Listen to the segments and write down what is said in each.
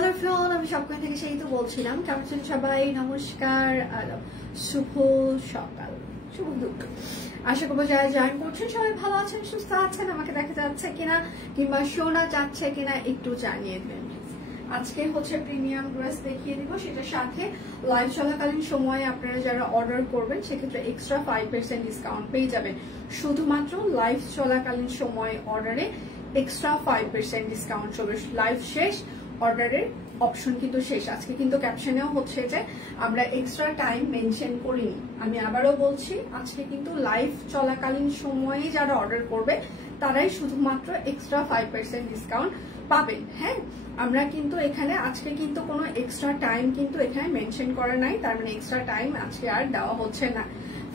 Hello friend, আমি সবখান থেকে সেই তো বলছিলাম। কেমন আছেন সবাই? নমস্কার, শুভ সকাল, শুভ দুপুর। আশা করবো যারা জয়েন করছেন সবাই ভালো আছেন, সুস্থ আছেন। আমাকে দেখা যাচ্ছে কিনা কিংবা শোনা যাচ্ছে কিনা একটু জানিয়ে দেবেন। আজকে হচ্ছে প্রিমিয়াম ড্রেস দেখিয়ে দিব, সেটার সাথে লাইভ চলাকালীন সময়ে আপনারা যারা অর্ডার করবেন সেক্ষেত্রে এক্সট্রা 5% ডিসকাউন্ট পেয়ে যাবেন। শুধুমাত্র লাইভ চলাকালীন সময়ে অর্ডারে এক্সট্রা 5% ডিসকাউন্ট চলবে। লাইভ শেষ, অর্ডারের অপশন কিন্তু শেষ। আজকে কিন্তু ক্যাপশনেও হচ্ছে যে আমরা এক্সট্রা টাইম মেনশন করিনি। আমি আবারও বলছি, আজকে কিন্তু লাইভ চলাকালীন সময়ে যারা অর্ডার করবে তারাই শুধুমাত্র এক্সট্রা 5% ডিসকাউন্ট পাবেন। হ্যাঁ, আমরা কিন্তু এখানে আজকে কিন্তু কোনো এক্সট্রা টাইম কিন্তু এখানে মেনশন করা নাই, তার মানে এক্সট্রা টাইম আজকে আর দেওয়া হচ্ছে না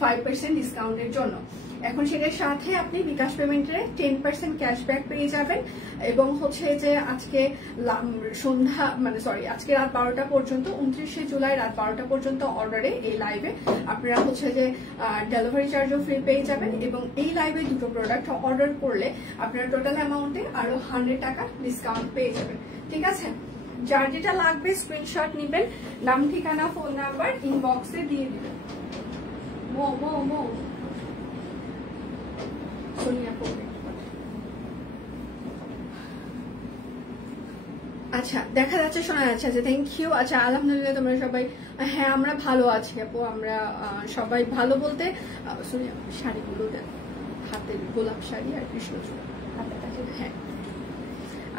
5% ডিসকাউন্টের জন্য। এখন সেটার সাথে আপনি বিকাশ পেমেন্টে 10% ক্যাশব্যাক পেয়ে যাবেন। এবং হচ্ছে যে আজকে সন্ধ্যা আজকে রাত 12টা পর্যন্ত, 29শে জুলাই রাত 12টা পর্যন্ত অর্ডারে এই লাইভে আপনারা হচ্ছে যে ডেলিভারি চার্জও ফ্রি পেয়ে যাবেন। এবং এই লাইভে দুটো প্রোডাক্ট অর্ডার করলে আপনারা টোটাল অ্যামাউন্টে আরো 100 টাকা ডিসকাউন্ট পেয়ে যাবেন। ঠিক আছে, যার যেটা লাগবে স্ক্রিনশট নিবেন, নাম ঠিকানা ফোন নাম্বার ইনবক্সে দিয়ে দিবেন। আচ্ছা, দেখা যাচ্ছে, শোনা যাচ্ছে। আচ্ছা, থ্যাংক ইউ। আচ্ছা, আলহামদুলিল্লাহ তোমরা সবাই, হ্যাঁ আমরা ভালো আছি আপু। আমরা সবাই ভালো বলতে শাড়িগুলো দেন, হাতের গোলাপ শাড়ি আর কৃষ্ণচূড়া হাতের কাছে। হ্যাঁ,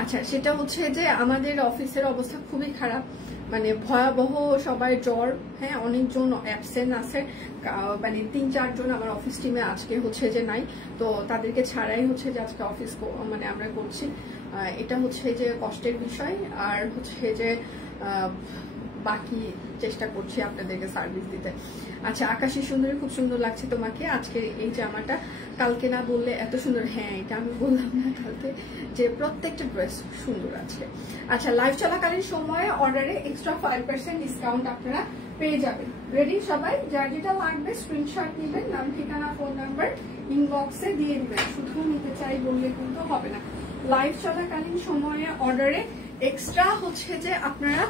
আচ্ছা, সেটা হচ্ছে যে আমাদের অফিসের অবস্থা খুবই খারাপ, মানে ভয়াবহ, সবাই জ্বর। হ্যাঁ, অনেকজন অ্যাবসেন্ট আছে, মানে 3-4 জন আমার অফিস টিমে আজকে হচ্ছে যে নাই, তো তাদেরকে ছাড়াই হচ্ছে যে আজকে অফিস আমরা করছি। এটা হচ্ছে যে কষ্টের বিষয়, আর হচ্ছে যে বাকি চেষ্টা করছি আপনাদেরকে সার্ভিস দিতে। আচ্ছা, আকাশী সুন্দরী, খুব সুন্দর লাগছে তোমাকে আজকে এই জামাটা। কালকে না বললে এত সুন্দর। হ্যাঁ, এটা আমি বললাম না কালকে যে প্রত্যেকটা ড্রেস সুন্দর আছে। আচ্ছা, লাইভ চলাকালীন সময়ে অর্ডারে এক্সট্রা 5% ডিসকাউন্ট আপনারা পেয়ে যাবেন। রেডি সবাই? যার যেটা লাগবে স্ক্রিনশট নেবেন, নাম ঠিকানা ফোন নাম্বার ইনবক্সে দিয়ে দিবেন। শুধু নিতে চাই বললে কিন্তু হবে না। লাইভ চলাকালীন সময়ে অর্ডারে এক্সট্রা হচ্ছে যে আপনারা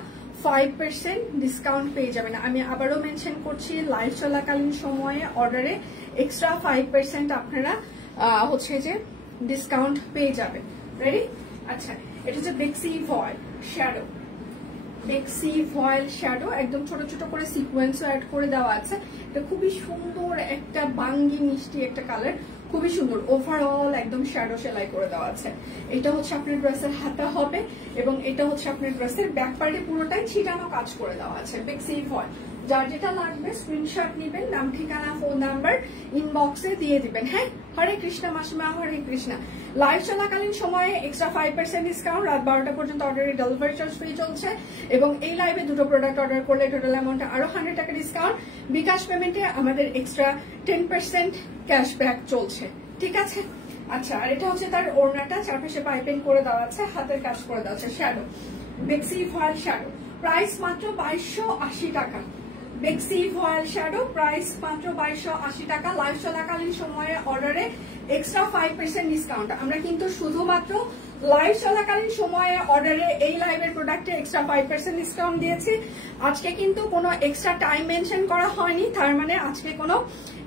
5% ডিসকাউন্ট পেয়ে যাবেন। আমি আবারও মেনশন করছি, লাইভ চলাকালীন সময়ে অর্ডারে এক্সট্রা 5% আপনারা হচ্ছে যে ডিসকাউন্ট পেয়ে যাবেন। রেডি? আচ্ছা, এটা হচ্ছে বেক্সি ভয়েল শ্যাডো। বেক্সি ভয়েল শ্যাডো, একদম ছোট ছোট করে সিকোয়েন্সও অ্যাড করে দেওয়া আছে। এটা খুবই সুন্দর একটা বাঙ্গি মিষ্টি একটা কালার, খুবই সুন্দর। ওভারঅল একদম শ্যাডো সেলাই করে দেওয়া আছে। এটা হচ্ছে আপনার ড্রেসের হাতা হবে, এবং এটা হচ্ছে আপনার ড্রেসের ব্যাক পার্টে পুরোটাই ছিটানো কাজ করে দেওয়া আছে। বেক্সি ভয়েল, যার যেটা লাগবে স্ক্রিনশট নিবেন, নাম ঠিকানা ফোন নাম্বার ইনবক্সে দিয়ে দিবেন। হ্যাঁ, হরে কৃষ্ণা মাসিমা, হরে কৃষ্ণা। লাইভ চলাকালীন সময়ে এক্সট্রা 5% ডিসকাউন্ট, রাত 12টা পর্যন্ত অর্ডারে ডেলিভারি চার্জ ফ্রি চলছে। এবং এই লাইভে দুটো প্রোডাক্ট অর্ডার করলে টোটাল অ্যামাউন্টে আরো 100 টাকা ডিসকাউন্ট। বিকাশ পেমেন্টে আমাদের এক্সট্রা 10% ক্যাশব্যাক চলছে। ঠিক আছে? আচ্ছা, আর এটা হচ্ছে তার ওড়নাটা, চারপাশে পাইপিং করে দেওয়া আছে, হাতের কাজ করে দেওয়া আছে। শ্যাডো, বেক্সি ভয়েল শ্যাডো, প্রাইস মাত্র 2280 টাকা। বেক্সি ভয়েল শ্যাডো, প্রাইস মাত্র 2280 টাকা। লাইভ চলাকালীন সময়ে অর্ডারে এক্সট্রা 5% ডিসকাউন্ট। আমরা কিন্তু শুধুমাত্র লাইভ চলাকালীন সময়ে অর্ডারে এই লাইভের প্রোডাক্টে এক্সট্রা 5% ডিসকাউন্ট দিয়েছি। আজকে কিন্তু কোনো এক্সট্রা টাইম মেনশন করা হয়নি, তার মানে আজকে কোনো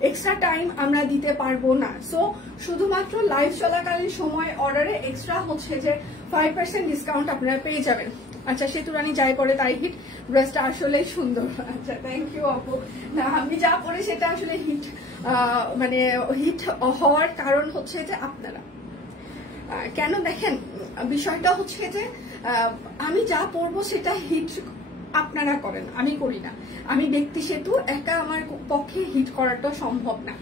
এক্সট্রা টাইম আমরা দিতে পারবো না। সো শুধুমাত্র লাইভ চলাকালীন সময়ে অর্ডারে এক্সট্রা হচ্ছে যে 5% ডিসকাউন্ট আপনারা পেয়ে যাবেন। আচ্ছা, সেতুরানি যাই পরে তাই হিট, ড্রেসটা আসলেই সুন্দর। আচ্ছা, থ্যাংক ইউ আপু। না, আমি যা পরে সেটা আসলে হিট, মানে হিট হওয়ার কারণ হচ্ছে যে আপনারা কেন দেখেন, বিষয়টা হচ্ছে যে আমি যা পরবো সেটা হিট আপনারা করেন, আমি করি না। আমি ব্যক্তি সেতু, একা আমার পক্ষে হিট করাটা সম্ভব না।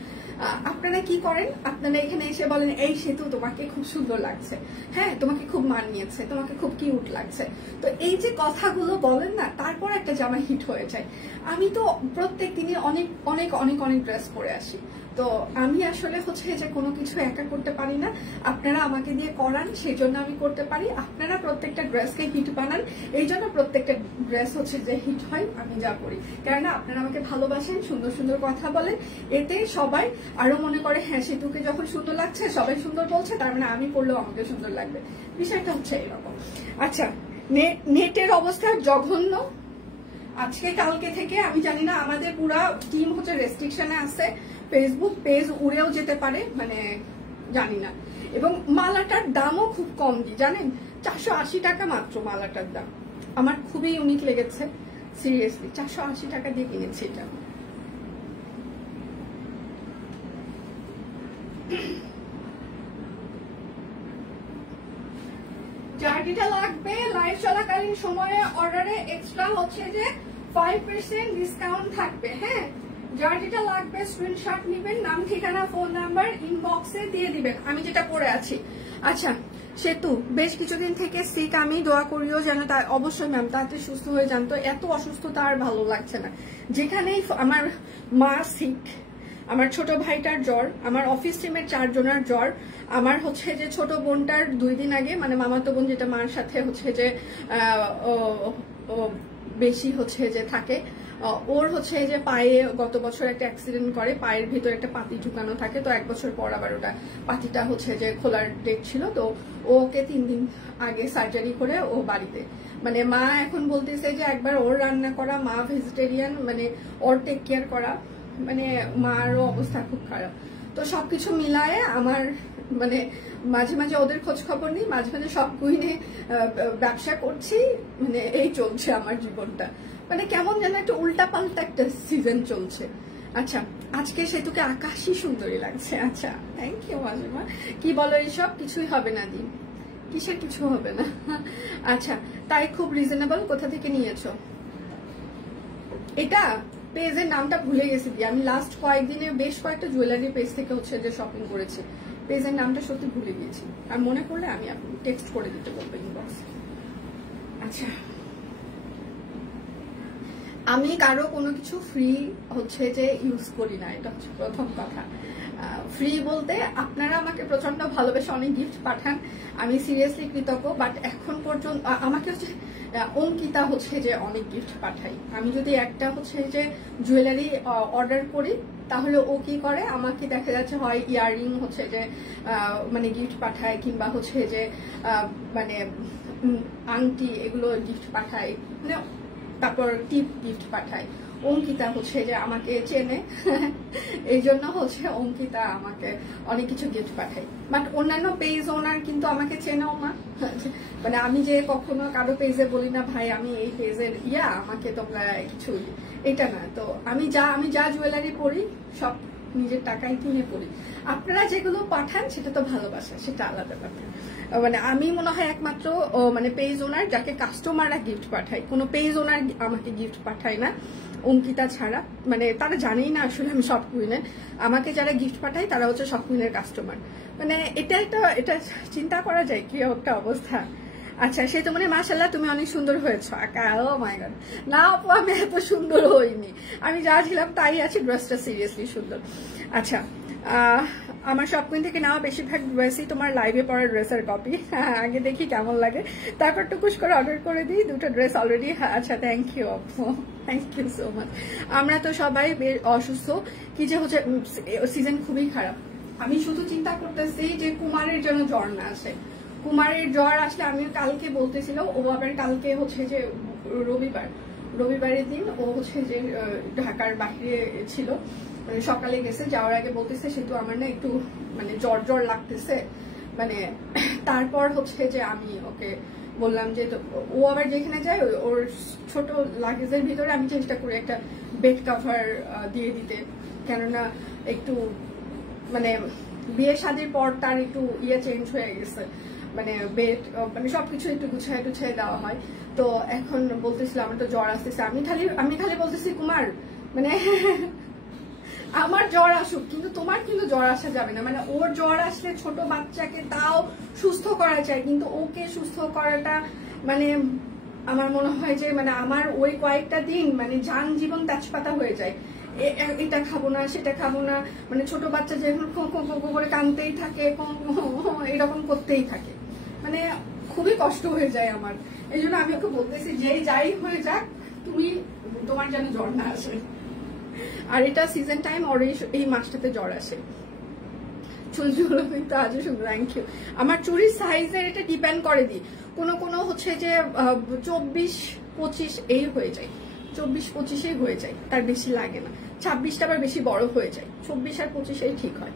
আপনারা কি করেন, আপনারা এখানে এসে বলেন এই সেতু তোমাকে খুব সুন্দর লাগছে, হ্যাঁ তোমাকে খুব মানিয়েছে, তোমাকে খুব কিউট লাগছে। তো এই যে কথাগুলো বলেন না, তারপর একটা জামা হিট হয়ে যায়। আমি তো প্রত্যেক দিনই অনেক অনেক অনেক অনেক ড্রেস পরে আসি, তো আমি আসলে হচ্ছে যে কোনো কিছু একা করতে পারি না। আপনারা আমাকে দিয়ে করান, সেই জন্য আমি করতে পারি। আপনারা প্রত্যেকটা ড্রেসকে হিট বানান, এই জন্য প্রত্যেকটা ড্রেস হচ্ছে যে হিট হয় আমি যা করি। কেননা আপনারা আমাকে ভালোবাসেন, সুন্দর সুন্দর কথা বলেন, এতে সবাই আরো মনে করে হ্যাঁ সেতুকে যখন সুন্দর লাগছে, সবাই সুন্দর বলছে, তার মানে আমি পড়লেও আমাকে সুন্দর লাগবে। বিষয়টা হচ্ছে এরকম। আচ্ছা, নেটের অবস্থা জঘন্য। আজকে কালকে থেকে আমি জানি না, আমাদের পুরা টিম হচ্ছে রেস্ট্রিকশনে আছে, ফেসবুক পেজ উড়েও যেতে পারে, মানে জানি না। এবং মালাটার দামও খুব কম দি, জানেন 480 টাকা মাত্র মালাটার দাম। আমার খুবই ইউনিক লেগেছে, সিরিয়াসলি 480 টাকা দিয়ে কিনেছি এটা। জার্টিটা লাগবে লাইভ চলাকালীন সময়ে অর্ডারে এক্সট্রা হচ্ছে যে 5% ডিসকাউন্ট থাকবে। হ্যাঁ, জার্টিটা লাগবে, স্ক্রিনশট নেবেন, নাম ঠিকানা ফোন নাম্বার ইনবক্সে দিয়ে দিবেন। আমি যেটা পরে আছি। আচ্ছা সেতু বেশ কিছুদিন থেকে সিক, আমি দোয়া করিও যেন তাই, অবশ্যই ম্যাম তাড়াতাড়ি সুস্থ হয়ে যান। তো এত অসুস্থতা আর ভালো লাগছে না। যেখানেই আমার মা সিক, আমার ছোট ভাইটার জ্বর, আমার অফিস টিমের 4 জনের জ্বর, আমার হচ্ছে যে ছোট বোনটার 2 দিন আগে, মানে মামাতো বোন যেটা মার সাথে হচ্ছে যে বেশি হচ্ছে যে থাকে, ওর হচ্ছে যে পায়ে গত বছর একটা অ্যাক্সিডেন্ট করে, পায়ের ভিতরে একটা পাতি ঢুকানো থাকে, তো 1 বছর পর আবার ওটা পাতিটা হচ্ছে যে খোলার ডেট ছিল, তো ওকে 3 দিন আগে সার্জারি করে ও বাড়িতে। মানে মা এখন বলতেছে যে একবার ওর রান্না করা, মা ভেজিটেরিয়ান, মানে ওর টেক কেয়ার করা, মানে মারও অবস্থা খুব খারাপ। তো সবকিছু মিলায়ে আমার মানে মাঝে মাঝে ওদের খোঁজ খবর নেই, মাঝে মাঝে সব কুইনে ব্যবসা করছি, মানে এই চলছে আমার জীবনটা। মানে কেমন যেন একটা উল্টা পাল্টা একটা সিজন চলছে। আচ্ছা আজকে সেতুকে আকাশই সুন্দরী লাগছে। আচ্ছা থ্যাংক ইউ মাজমা। কি বলো এইসব? কিছুই হবে না দিন, কিসের কিছু হবে না। আচ্ছা তাই খুব রিজনেবল। কোথা থেকে নিয়েছো এটা? পেজের নামটা ভুলে গেছি দিয়ে, আমি লাস্ট কয়েকদিনে বেশ কয়েকটা জুয়েলারি পেজ থেকে হচ্ছে যে শপিং করেছি, পেজের নামটা সত্যি ভুলে গিয়েছি। আর মনে করলে আমি আপনাকে টেক্সট করে দিতে বলবো ইনবক্সে। আচ্ছা আমি কারো কোনো কিছু ফ্রি হচ্ছে যে ইউজ করি না, এটা হচ্ছে প্রথম কথা। ফ্রি বলতে আপনারা আমাকে প্রচন্ড ভালোবেসে অনেক গিফট পাঠান, আমি সিরিয়াসলি কৃতজ্ঞ। বাট এখন পর্যন্ত আমাকে হচ্ছে অঙ্কিতা হচ্ছে যে অনেক গিফট পাঠাই। আমি যদি একটা হচ্ছে যে জুয়েলারি অর্ডার করি, তাহলে ও কি করে, আমাকে দেখা যাচ্ছে হয় ইয়াররিং হচ্ছে যে মানে গিফট পাঠায়, কিংবা হচ্ছে যে মানে আংটি, এগুলো গিফট পাঠায়, মানে তারপর টিপ গিফট পাঠায়। অঙ্কিতা হচ্ছে যে আমাকে চেনে, এই জন্য হচ্ছে অঙ্কিতা আমাকে অনেক কিছু গিফট পাঠায়। বাট অন্যান্য পেজ ওনার কিন্তু আমাকে চেনেও না, মানে আমি যে কখনো কারো পেজে বলি না ভাই আমি এই পেজের আমাকে তোমরা কিছু, এটা না। তো আমি যা জুয়েলারি পরি সব নিজের টাকায় কিনে পড়ি। আপনারা যেগুলো পাঠান সেটা তো ভালোবাসা, সেটা আলাদা ব্যাপার। মানে আমি মনে হয় একমাত্র মানে পেজ ওনার যাকে কাস্টমাররা গিফট পাঠায়, কোনো পেজ ওনার আমাকে গিফট পাঠায় না অঙ্কিতা ছাড়া। মানে তারা জানেই না আসলে আমি সব কুইনের, আমাকে যারা গিফট পাঠায় তারা হচ্ছে সব কুইনের কাস্টমার। মানে এটা চিন্তা করা যায় কি একটা অবস্থা। আচ্ছা সে তো মানে মাশাআল্লাহ তুমি অনেক সুন্দর হয়েছো আকা। ও মাই গড, না আপু আমি এত সুন্দর হইনি, আমি যা ছিলাম তাই আছি, ড্রেসটা সিরিয়াসলি সুন্দর। আচ্ছা আমার সব কুইন থেকে নেওয়া বেশিরভাগ ড্রেসই তোমার লাইভে পড়া ড্রেসের কপি। আগে দেখি কেমন লাগে, তারপর টুকুস করে অর্ডার করে দিই, 2টা ড্রেস অলরেডি। আচ্ছা থ্যাংক ইউ আপু, থ্যাংক ইউ সো মাচ। আমরা তো সবাই অসুস্থ, কি যে হচ্ছে সিজন খুবই খারাপ। আমি শুধু চিন্তা করতেছি যে কুমারের জন্য জ্বর না আসে। কুমারের জ্বর আসলে, আমি কালকে বলতেছিল, ও আবার কালকে হচ্ছে যে রবিবারের দিন ও হচ্ছে যে ঢাকার বাইরে ছিল, মানে সকালে গেছে, যাওয়ার আগে বলতেছে সেতু আমার না একটু মানে জ্বর লাগতেছে। মানে তারপর হচ্ছে যে আমি ওকে বললাম যে ও আবার যেখানে যায় ওর ছোট লাগেজের ভিতরে আমি চেষ্টা করি একটা বেড কভার দিয়ে দিতে, কেননা একটু মানে বিয়ে শাদীর পর তার একটু চেঞ্জ হয়ে গেছে, মানে বেড মানে সবকিছু একটু গুছায় দেওয়া হয়। তো এখন বলতেছিল আমার তো জ্বর আসতেছে, আমি খালি বলতেছি কুমার মানে আমার জ্বর আসুক, কিন্তু তোমার কিন্তু জ্বর আসা যাবে না। মানে ওর জ্বর আসলে ছোট বাচ্চাকে তাও সুস্থ করা যায়, কিন্তু ওকে সুস্থ করাটা মানে আমার মনে হয় যে মানে আমার ওই কয়েকটা দিন মানে যান জীবন তেজপাতা হয়ে যায়। এটা খাবো না সেটা খাবো না, মানে ছোট বাচ্চা যখন করে কাঁদতেই থাকে, এরকম করতেই থাকে, মানে খুবই কষ্ট হয়ে যায় আমার। এই জন্য আমি ওকে বলতেছি যে যাই হয়ে যাক তোমার যেন জ্বর না আসে। আর এটা সিজন টাইম, আর এই মাসটাতে জ্বর আসে। চুলগুলো কিন্তু আজও সুন্দর, থ্যাংক ইউ। আমার চুড়ির সাইজের এটা ডিপেন্ড করে দিই, কোনো হচ্ছে যে 24-25 এই হয়ে যায়, 24-25 হয়ে যায়, তার বেশি লাগে না। 26টা আবার বেশি বড় হয়ে যায়, 24 আর 25 ঠিক হয়।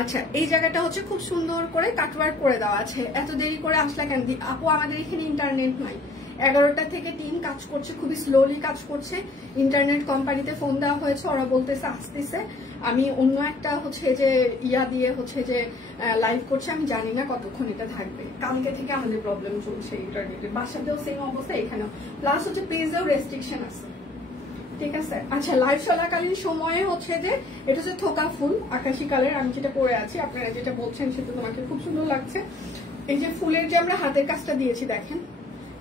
আচ্ছা, এই জায়গাটা হচ্ছে খুব সুন্দর করে কাটওয়ার্ক করে দেওয়া আছে। এত দেরি করে আসলা কেন? আপু আমাদের এখানে ইন্টারনেট নাই, 11টা থেকে 3 কাজ করছে, খুবই স্লোলি কাজ করছে। ইন্টারনেট কোম্পানিতে ফোন দেওয়া হয়েছে, ওরা বলতেছে আসতেছে। আমি অন্য একটা হচ্ছে যে ইয়া দিয়ে হচ্ছে যে লাইভ করছে, আমি জানি না কতক্ষণ এটা থাকবে। কালকে থেকে আমাদের প্রবলেম চলছে ইন্টারনেটে, বাসাতেও সেম অবস্থা, এখানেও। প্লাস হচ্ছে পেজেও রেস্ট্রিকশন আছে, ঠিক আছে। আচ্ছা, লাইভ চলাকালীন সময়ে হচ্ছে যে এটা হচ্ছে থোকা ফুল আকাশি কালার, আমি যেটা পরে আছি, আপনারা যেটা বলছেন সেটা তোমাকে খুব সুন্দর লাগছে। এই যে ফুলের যে আমরা হাতের কাজটা দিয়েছি দেখেন,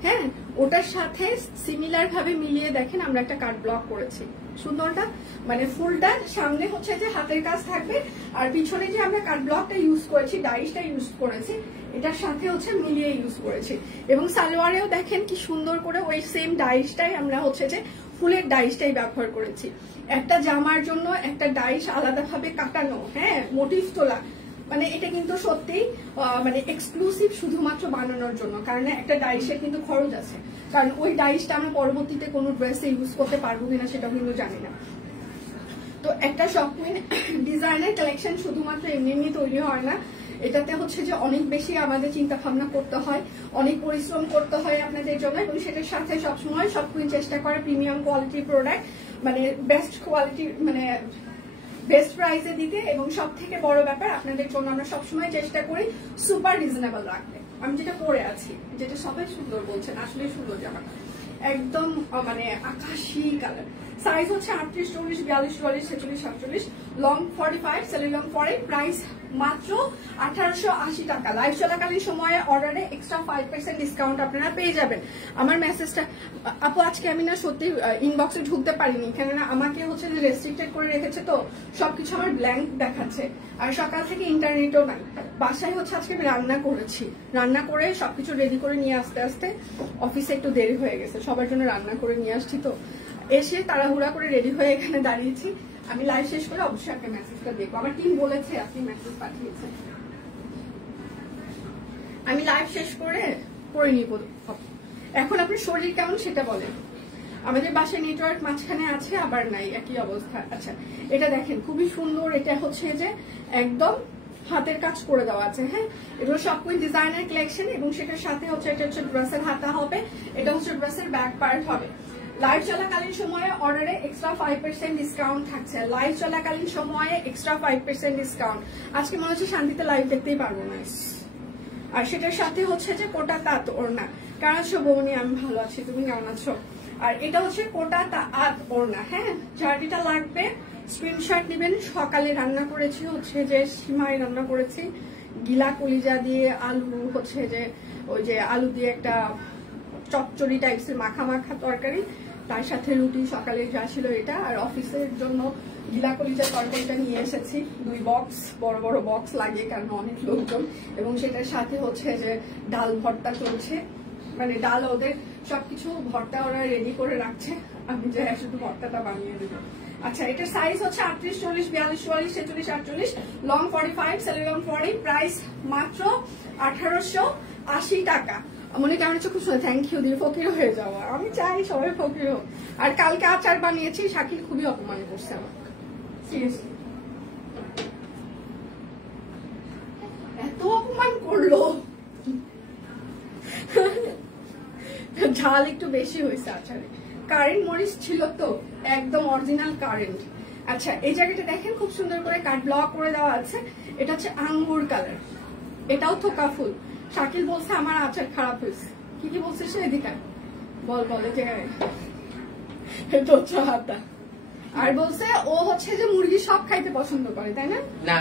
হ্যাঁ, ওটার সাথে সিমিলার ভাবে মিলিয়ে দেখেন আমরা একটা কাট ব্লক করেছি। সুন্দরটা মানে ফুলটার সামনে হচ্ছে যে হাতের কাজ থাকবে, আর পিছনে যে আমরা কাট ব্লকটা ইউজ করেছি, ডাইসটা ইউজ করেছি, এটার সাথে হচ্ছে মিলিয়ে ইউজ করেছি। এবং সালোয়ারেও দেখেন কি সুন্দর করে ওই সেম ডাইসটাই আমরা হচ্ছে যে ফুলের ডাইসটাই ব্যবহার করেছি। একটা জামার জন্য একটা ডাইস আলাদাভাবে কাটানো, হ্যাঁ, মোটিভ তোলা, মানে এটা কিন্তু সত্যি মানে এক্সক্লুসিভ শুধুমাত্র বানানোর জন্য, কারণ একটা ডাইসের কিন্তু খরচ আছে, কারণ ওই ডাইসটা আমরা পরবর্তীতে কোনো ড্রেসে ইউজ করতে পারবো কিনা সেটা কিন্তু জানি না। তো একটা শপিং ডিজাইনের কালেকশন শুধুমাত্র এমনি তৈরি হয় না, এটাতে হচ্ছে যে অনেক বেশি আমাদের চিন্তা ভাবনা করতে হয়, অনেক পরিশ্রম করতে হয় আপনাদের জন্য, এবং সেটার সাথে সবসময় সবকিছু চেষ্টা করে প্রিমিয়াম কোয়ালিটির প্রোডাক্ট, মানে বেস্ট কোয়ালিটি, মানে বেস্ট প্রাইসে দিতে। এবং সব থেকে বড় ব্যাপার, আপনাদের জন্য আমরা সবসময় চেষ্টা করি সুপার রিজনেবল রাখতে। আমি যেটা পরে আছি, যেটা সবাই সুন্দর বলছেন, আসলে সুন্দর জামাটা, একদম মানে আকাশি কালার। সাইজ হচ্ছে 38, 40, 42, 44, 46, 47, লং 45, সেলি লং 40, প্রাইস মাত্র 1880 টাকা। লাইভ চলাকালীন সময়ে অর্ডারে এক্সট্রা 5% ডিসকাউন্ট আপনারা পেয়ে যাবেন। আমার মেসেজটা আপু আজকে আমি না সত্যি ইনবক্সে ঢুকতে পারিনি, কেননা আমাকে হচ্ছে যে রেস্ট্রিক্টেড করে রেখেছে, তো সবকিছু আমার ব্ল্যাঙ্ক দেখাচ্ছে, আর সকাল থেকে ইন্টারনেটও নাই। বাসায় হচ্ছে আজকে আমি রান্না করেছি, রান্না করে সবকিছু রেডি করে নিয়ে আসতে আসতে অফিসে একটু দেরি হয়ে গেছে, সবার জন্য রান্না করে নিয়ে আসছি, তো এসে তাড়াহুড়া করে রেডি হয়ে এখানে দাঁড়িয়েছি। আমি লাইভ শেষ করে অবশ্যই আপনার মেসেজটা দেখবো, আমার টিম বলেছে আপনি মেসেজ পাঠিয়েছেন, আমি লাইভ শেষ করে নিব। এখন আপনার শরীর কেমন সেটা বলেন। আমাদের বাসায় নেটওয়ার্ক মাঝখানে আছে আবার নাই, একই অবস্থা। আচ্ছা, এটা দেখেন খুবই সুন্দর, এটা হচ্ছে যে একদম হাতের কাজ করে দেওয়া আছে, হ্যাঁ, এটা সবকিছু ডিজাইনার কালেকশন, এবং সেটার সাথে হচ্ছে এটা হচ্ছে ড্রেসের হাতা হবে, এটা হচ্ছে ড্রেসের ব্যাক পার্ট হবে। লাইভ চলাকালীন সময়ে অর্ডারে এক্সট্রা 5% ডিসকাউন্ট থাকছে, লাইভ চলাকালীন সময়ে এক্সট্রা 5% ডিসকাউন্ট। আজকে মনে হচ্ছে শান্তিতে লাইভ দেখতেই পারবো না। আর সেটার সাথে হচ্ছে যে কোটা তাঁত ওড়না। কেমন আছো বৌনি? আমি ভালো আছি, তুমি কেমন আছো? আর এটা হচ্ছে কোটা তাঁত ওড়না, হ্যাঁ, যার যেটা লাগবে স্ক্রিনশট নেবেন। সকালে রান্না করেছি হচ্ছে যে সিমাই রান্না করেছি, গিলা কলিজা দিয়ে আলু, হচ্ছে যে ওই যে আলু দিয়ে একটা চচ্চড়ি টাইপসের মাখা মাখা তরকারি, তার সাথে রুটি সকালে যা ছিল এটা। আর অফিসের জন্য গিলা কলিজা তরকারিটা নিয়ে এসেছি 2 বক্স, বড় বড় বক্স লাগে কারণ অনেক লোকজন, এবং সেটার সাথে হচ্ছে যে ডাল ভর্তা চলছে, মানে ডাল ওদের সবকিছু ভর্তা ওরা রেডি করে রাখছে, আমি যে শুধু ভর্তাটা বানিয়ে দেবো। আচ্ছা, এটার সাইজ হচ্ছে 38, 40, 42, 44, 46, 48, লং 45, সেলি লং 40, প্রাইস মাত্র 1880 টাকা। মনে কেমন হচ্ছে? খুব সুন্দর, থ্যাংক ইউ দিয়ে ফকির হয়ে যাওয়া, আমি চাই সবাই ফকির হোক। আর কালকে আচার বানিয়েছি, শাকিল খুবই অপমান করছে আমাকে, সিরিয়াসলি এত অপমান করলো, ঝাল একটু বেশি হয়েছে আচারে, কারেন্ট মরিচ ছিল তো, একদম অরিজিনাল কারেন্ট। আচ্ছা, এই জায়গাটা দেখেন খুব সুন্দর করে কাট ব্লক করে দেওয়া আছে, এটা হচ্ছে আঙ্গুর কালার, এটাও থোকা ফুল। শাকিল বলছে আমার আচার খারাপ হয়েছে, কি বলছে সে? এদিকে বলে যে এটা হচ্ছে হাতা, আর বলছে ও হচ্ছে যে মুরগি সব খাইতে পছন্দ করে, তাই না? না,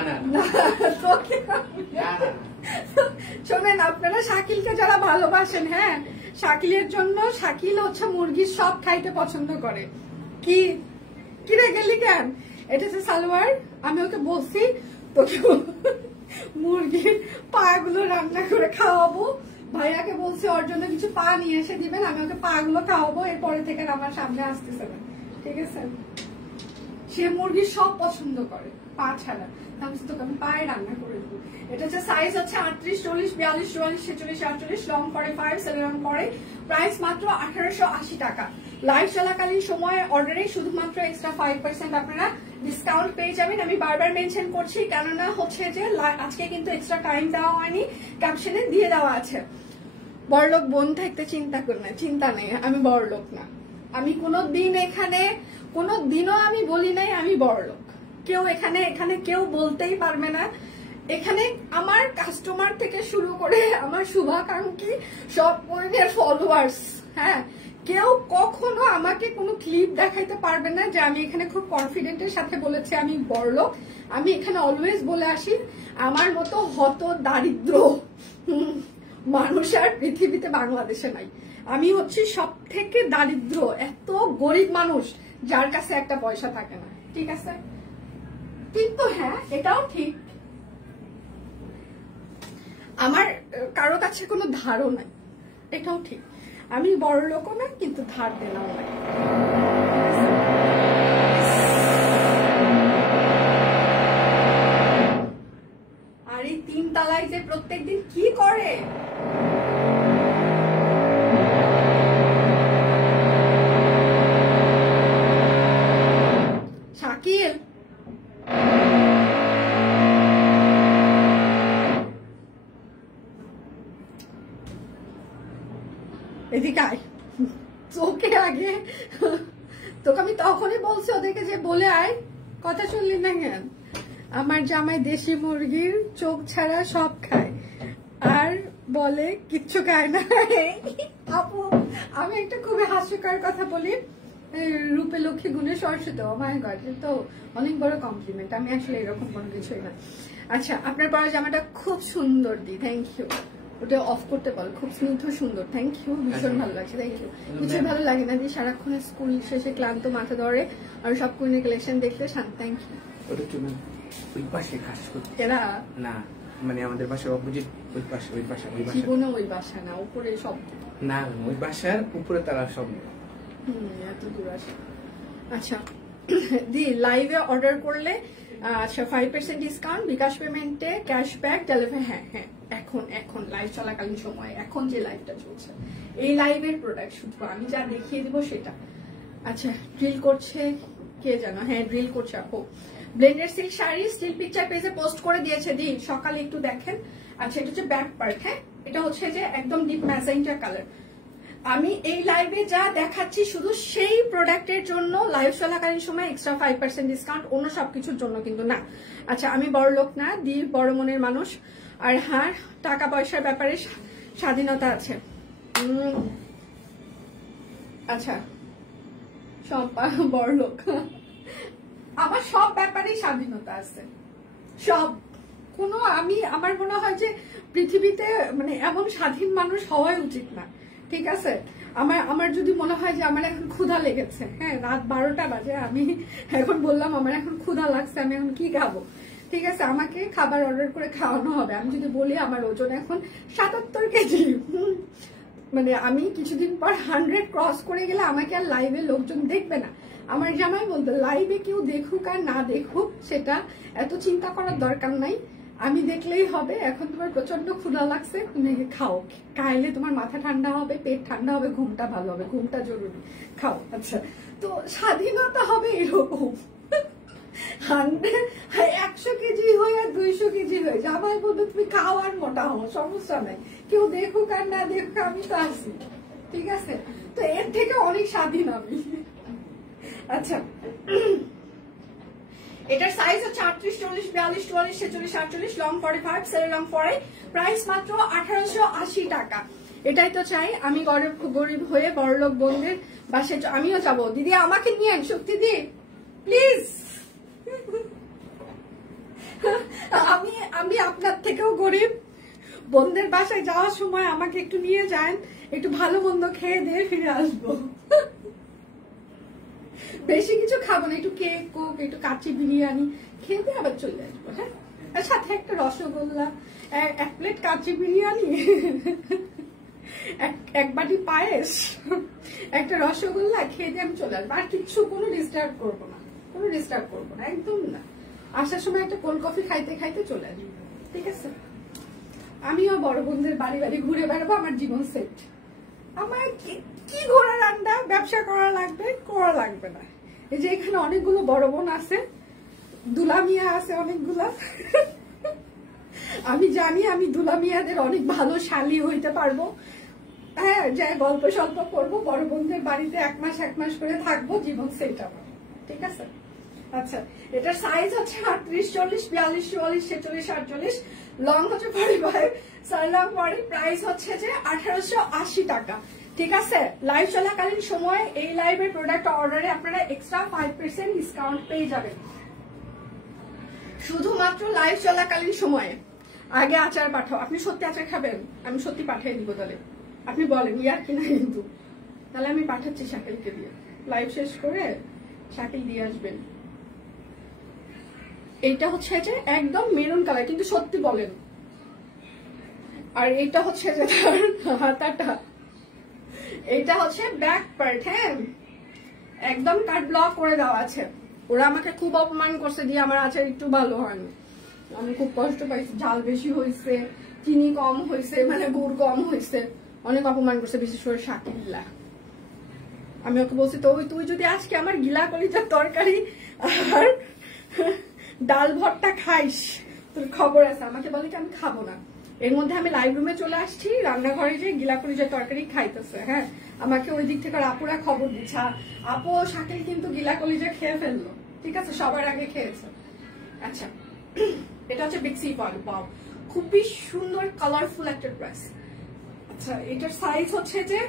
শোনেন আপনারা, শাকিলকে যারা ভালোবাসেন, হ্যাঁ, শাকিলের জন্য, শাকিল হচ্ছে মুরগি সব খাইতে পছন্দ করে। কি রে গেলি কেন? এটা হচ্ছে সালোয়ার, আমি ওকে বলছি তোকে মুরগির পা গুলো রান্না করে খাওয়াবো, ভাইয়াকে বলছে ওর জন্য কিছু পা নিয়ে এসে দিবেন, আমি ওকে পা গুলো খাওয়াবো, এরপরে থেকে আমার সামনে আসতেছে না, ঠিক আছে? সে মুরগি সব পছন্দ করে, পা ছাড়া। তাহলে তোকে আমি পায়ে রান্না করে দেবো। এটা হচ্ছে সাইজ হচ্ছে 38, 40, 42, 44, 46, 48, লং 45, সেলরং করে। প্রাইস মাত্র 1880 টাকা। লাইভ চলাকালীন সময়ে অর্ডারে শুধুমাত্র এক্সট্রা 5% আপনারা ডিসকাউন্ট পেয়ে যাবেন। আমি বারবার মেনশন করছি, কেননা হচ্ছে যে আজকে কিন্তু এক্সট্রা টাইম দেওয়া হয়নি, ক্যাপশনে দিয়ে দেওয়া আছে। বড়লোক বোন থাকতে চিন্তা করি না, চিন্তা নেই, আমি বড়লোক না। আমি কোনোদিন এখানে কোনোদিনও আমি বলি নাই আমি বড়লোক। কেউ এখানে কেউ বলতেই পারবে না। এখানে আমার কাস্টমার থেকে শুরু করে আমার শুভাকাঙ্ক্ষী সব পয়েন্টের ফলোয়ার্স, হ্যাঁ, কেউ কখনো আমাকে কোনো ক্লিপ দেখাইতে পারবে না যে আমি এখানে খুব কনফিডেন্টের সাথে বলেছি আমি বড়লোক। আমি এখানে অলওয়েজ বলে আসি, আমার মতো হত দারিদ্র মানুষ আর পৃথিবীতে বাংলাদেশে নাই। আমি হচ্ছি সব থেকে দারিদ্র, এত গরিব মানুষ যার কাছে একটা পয়সা থাকে না, ঠিক আছে? কিন্তু হ্যাঁ, এটাও ঠিক, আমার কারো কাছে কোনো ধারও নাই, এটাও ঠিক। আমি বড় লোকও না, কিন্তু ধার দেনাও নাই। আর এই 3 তলায় যে প্রত্যেকদিন কি করে, শাকিল এদিকে আয়, তোকে আগে তোকে আমি তখনই বলছি ওদেরকে যে বলে আয়, কথা শুনলি না কেন? আমার জামাই দেশি মুরগির চোখ ছাড়া সব খায় আর বলে কিচ্ছু খায় না। আপু, আমি একটা খুবই হাস্যকর কথা বলি, রূপে লক্ষ্মী গুণে সরস্বতী, ও মাই গড, তো অনেক বড় কমপ্লিমেন্ট। আমি আসলে এরকম কোনো কিছুই না। আচ্ছা, আপনার পরা জামাটা খুব সুন্দর দি, থ্যাংক ইউ। ওটা অফ করতে বল, খুব স্নিগ্ধ সুন্দর, থ্যাংক ইউ, ভীষণ ভালো লাগছে, থ্যাংক ইউ। কিছু ভালো লাগে না দিয়ে সারাক্ষণ স্কুল শেষে ক্লান্ত মাথা ধরে আর সব কুইনের কালেকশন দেখতে শান্ত, থ্যাংক ইউ। ওটা কি ওই পাশে কাজ করতে এরা না, মানে আমাদের বাসার অপোজিট, ওই পাশে ওই বাসা, ওই বাসা জীবনে ওই বাসা না, উপরে সব না, ওই বাসার উপরে তারা সব এত দূর আসে। আচ্ছা দি, লাইভে অর্ডার করলে আচ্ছা 5% ডিসকাউন্ট, বিকাশ পেমেন্টে ক্যাশব্যাক, ডেলিভারি। হ্যাঁ হ্যাঁ, এখন লাইভ চলাকালীন সময়, এখন যে লাইভটা চলছে এই লাইভের প্রোডাক্ট শুধু আমি যা দেখিয়ে দিব সেটা। আচ্ছা, ড্রিল করছে কে জানো? হ্যাঁ, ড্রিল করছে আপু। Blended silk sari still picture পেজে পোস্ট করে দিয়েছে দি, সকালে একটু দেখেন। আচ্ছা, এটা হচ্ছে ব্যাক পার্ট, হ্যাঁ, এটা হচ্ছে যে একদম ডিপ ম্যাজেন্টা কালার। আমি এই লাইভে যা দেখাচ্ছি শুধু সেই প্রোডাক্টের জন্য, লাইভ চলাকালীন সময় এক্সট্রা 5% ডিসকাউন্ট, অন্য সবকিছুর জন্য কিন্তু না। আচ্ছা, আমি বড় লোক না দি, বড় মনের মানুষ। আর হ্যাঁ, টাকা পয়সার ব্যাপারে স্বাধীনতা আছে। আচ্ছা, সব বড় লোক, আমার সব ব্যাপারেই স্বাধীনতা আছে, সব। কোনো আমার মনে হয় যে পৃথিবীতে মানে এমন স্বাধীন মানুষ হওয়াই উচিত না, ঠিক আছে? আমার যদি মনে হয় যে আমার এখন ক্ষুধা লেগেছে, হ্যাঁ, রাত 12টা বাজে, আমি এখন বললাম আমার এখন ক্ষুধা লাগছে, আমি এখন কি খাবো, ঠিক আছে, আমাকে খাবার অর্ডার করে খাওয়ানো হবে। আমি যদি বলি আমার ওজন এখন 77 কেজি, মানে আমি কিছুদিন পর 100 ক্রস করে গেলে আমাকে আর লাইভে লোকজন দেখবে না। আমার জামাই বলতো লাইভে কেউ দেখুক আর না দেখুক সেটা এত চিন্তা করার দরকার নাই, আমি দেখলেই হবে। এখন তোমার প্রচন্ড ক্ষুধা লাগছে, তুমি খাও, খাইলে তোমার মাথা ঠান্ডা হবে, পেট ঠান্ডা হবে, ঘুমটা ভালো হবে, ঘুমটা জরুরি, খাও। আচ্ছা, তো স্বাধীনতা হবে এরকম 100 কেজি হয়ে আর 200 কেজি হয়ে, জামাই বলবে তুমি খাও আর মোটা হও, সমস্যা নাই, কেউ দেখুক আর না দেখুক আমি তো আছি, ঠিক আছে? তো এর থেকে অনেক স্বাধীন আমি। আচ্ছা, এটার সাইজ হচ্ছে 38, 40, 42, 44, 46, 48, লং 45, সেলরং 40, প্রাইস মাত্র 1880 টাকা। এটাই তো চাই আমি, গরিব হয়ে বড়লোক বোনদের বাসায় আমিও যাবো। দিদি আমাকে নিয়ে শক্তি দি প্লিজ, আমি আপনার থেকেও গরিব, বোনদের বাসায় যাওয়ার সময় আমাকে একটু নিয়ে যান, একটু ভালো মন্দ খেয়ে দিয়ে ফিরে আসবো। বেশি কিছু খাবো না, একটু কেক কোক, একটু কাচ্চি বিরিয়ানি খেয়ে দিয়ে আবার চলে আসবো, হ্যাঁ, আর সাথে একটা রসগোল্লা, 1 প্লেট কাচ্চি বিরিয়ানি, এক বাটি পায়েস, একটা রসগোল্লা খেয়ে দিয়ে আমি চলে আসবো, আর কিচ্ছু কোনো ডিস্টার্ব করবো না, কোনো ডিস্টার্ব করবো না, একদম না। আসার সময় একটা কোল্ড কফি খাইতে খাইতে চলে আসবো, ঠিক আছে? আমিও বড় বোনদের বাড়ি বাড়ি ঘুরে বেড়াবো, আমার জীবন সেট। আমার কি ঘোরা রান্না ব্যবসা করা লাগবে, করা লাগবে না। এই যে এখানে অনেকগুলো বড় বোন আছে, দুলামিয়া আছে অনেকগুলা। আমি জানি আমি দুলামিয়াদের অনেক ভালো শালি হইতে পারবো। হ্যাঁ, যাই গল্প সল্প করবো, বড় বোনদের বাড়িতে এক মাস করে থাকবো, জীবন সেট আমার, ঠিক আছে? আচ্ছা, এটার সাইজ হচ্ছে 38, 40, 42, 44, 46, 48, লং হচ্ছে 45, সারলং বডি। প্রাইস হচ্ছে যে 1880 টাকা, ঠিক আছে? লাইভ চলাকালীন সময় এই লাইভের প্রোডাক্ট অর্ডারে আপনারা এক্সট্রা 5% ডিসকাউন্ট পেয়ে যাবেন, শুধুমাত্র লাইভ চলাকালীন সময়ে। আগে আচার পাঠাও, আপনি সত্যি আচার খাবেন? আমি সত্যি পাঠিয়ে দিব, তাহলে আপনি বলেন ইয়ার কিনা, কিন্তু তাহলে আমি পাঠাচ্ছি শাকিলকে দিয়ে। লাইভ শেষ করে শাকিল দিয়ে আসবেন। এইটা হচ্ছে যে একদম মেরুন কালার, কিন্তু সত্যি বলেন। আর এইটা হচ্ছে যে হাতাটা, এইটা হচ্ছে ব্যাক পার্ট। হ্যাঁ, একদম কাট ব্লক করে দেওয়া আছে। ওরা আমাকে খুব অপমান করছে দিয়ে আমার আচার একটু ভালো হয়নি, আমি খুব কষ্ট পাইছি। ঝাল বেশি হয়েছে, চিনি কম হয়েছে, মানে গুড় কম হয়েছে, অনেক অপমান করছে, বিশেষ করে শাকিল্লা। আমি ওকে বলছি, তো তুই যদি আজকে আমার গিলা কলিজার তরকারি আর ডাল ভর্তা খাইস, তোর খবর আছে। আমাকে বলে কি আমি খাবো না। এর মধ্যে আমি লাইভ রুমে চলে আসছি, রান্নাঘরে যে গিলা কলিজার তরকারি খাইতেছে। হ্যাঁ, আমাকে ওই দিক থেকে আপুরা খবর দিচ্ছে, আপু শাকিল কিন্তু গিলা কলিজা খেয়ে ফেললো, ঠিক আছে? সবার আগে খেয়েছে। আচ্ছা, এটা হচ্ছে বিক্সি ফল, বাও, খুবই সুন্দর কালারফুল একটা ড্রেস। আচ্ছা, এটার সাইজ হচ্ছে যে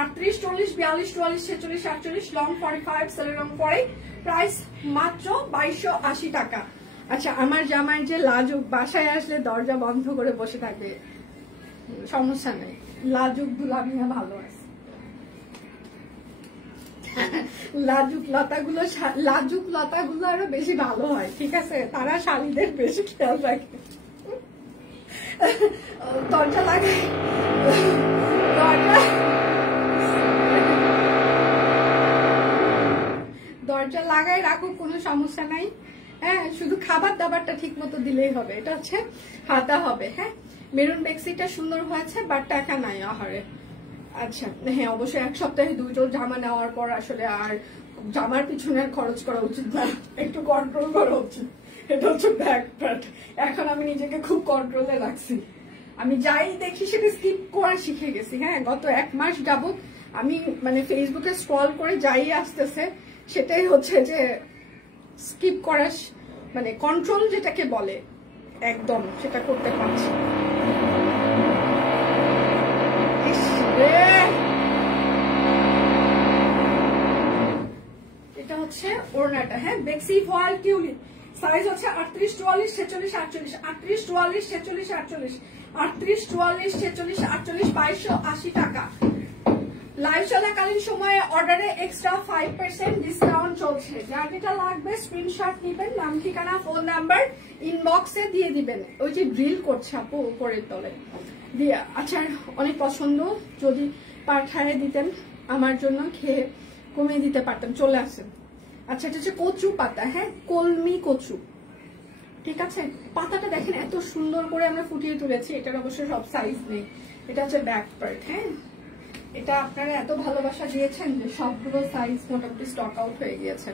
38, 40, 42, 44, 46, 48, লং 45, সেলের রং 40। প্রাইস মাত্র 2280 টাকা। আচ্ছা, আমার জামাই যে লাজুক, বাসায় আসলে দরজা বন্ধ করে বসে থাকবে, সমস্যা নেই, লাজুক দুলামিয়া ভালো আছে। লাজুক লতাগুলো আরো বেশি ভালো হয়, ঠিক আছে? তারা শালীদের বেশি খেয়াল রাখে। দরজা লাগাই, দরজা লাগাই রাখুক, কোনো সমস্যা নাই। হ্যাঁ, শুধু খাবার দাবারটা ঠিক মতো দিলেই হবে। এটা হচ্ছে হাতা হবে। হ্যাঁ, মেরুন বেক্সিটা সুন্দর হয়েছে, বাট টাকা নাই আহারে। আচ্ছা, হ্যাঁ, অবশ্যই এক সপ্তাহে 2 জোড় জামা নেওয়ার পর আসলে আর জামার পিছনে খরচ করা উচিত না, একটু কন্ট্রোল করা উচিত। এটা হচ্ছে ব্যাক প্যাট। এখন আমি নিজেকে খুব কন্ট্রোলে রাখছি, আমি যাই দেখি সেটা স্কিপ করা শিখে গেছি। হ্যাঁ, গত 1 মাস যাবত আমি মানে ফেসবুকে স্ক্রল করে যাই আসতেছে, সেটাই হচ্ছে যে স্কিপ করা, মানে কন্ট্রোল যেটাকে বলে, একদম সেটা করতে পারছি। এটা হচ্ছে ওড়নাটা। হ্যাঁ, বেক্সি ফয়েল টিউলিপ, সাইজ হচ্ছে 38, 44, 46, 48, 38, 44, 46, 48, 38, 44, 46, 48, 2280 টাকা। লাইভ চলাকালীন সময়ে অর্ডারে এক্সট্রা 5% ডিসকাউন্ট চলছে। যার যেটা লাগবে স্ক্রিনশট নিবেন, নাম ঠিকানা ফোন নাম্বার ইনবক্সে দিয়ে দিবেন। ওই যে ড্রিল করছে আপু উপরের তলে দিয়ে। আচ্ছা, অনেক পছন্দ, যদি পাঠায় দিতেন আমার জন্য, খেয়ে কমিয়ে দিতে পারতাম। চলে আসেন। আচ্ছা, এটা হচ্ছে কচু পাতা। হ্যাঁ, কলমি কচু, ঠিক আছে? পাতাটা দেখেন এত সুন্দর করে আমরা ফুটিয়ে তুলেছি। এটার অবশ্য সব সাইজ নেই। এটা হচ্ছে ব্যাক পার্ট। হ্যাঁ, এটা আপনারা এত ভালোবাসা দিয়েছেন যে সবগুলো সাইজ মোটামুটি স্টক আউট হয়ে গিয়েছে।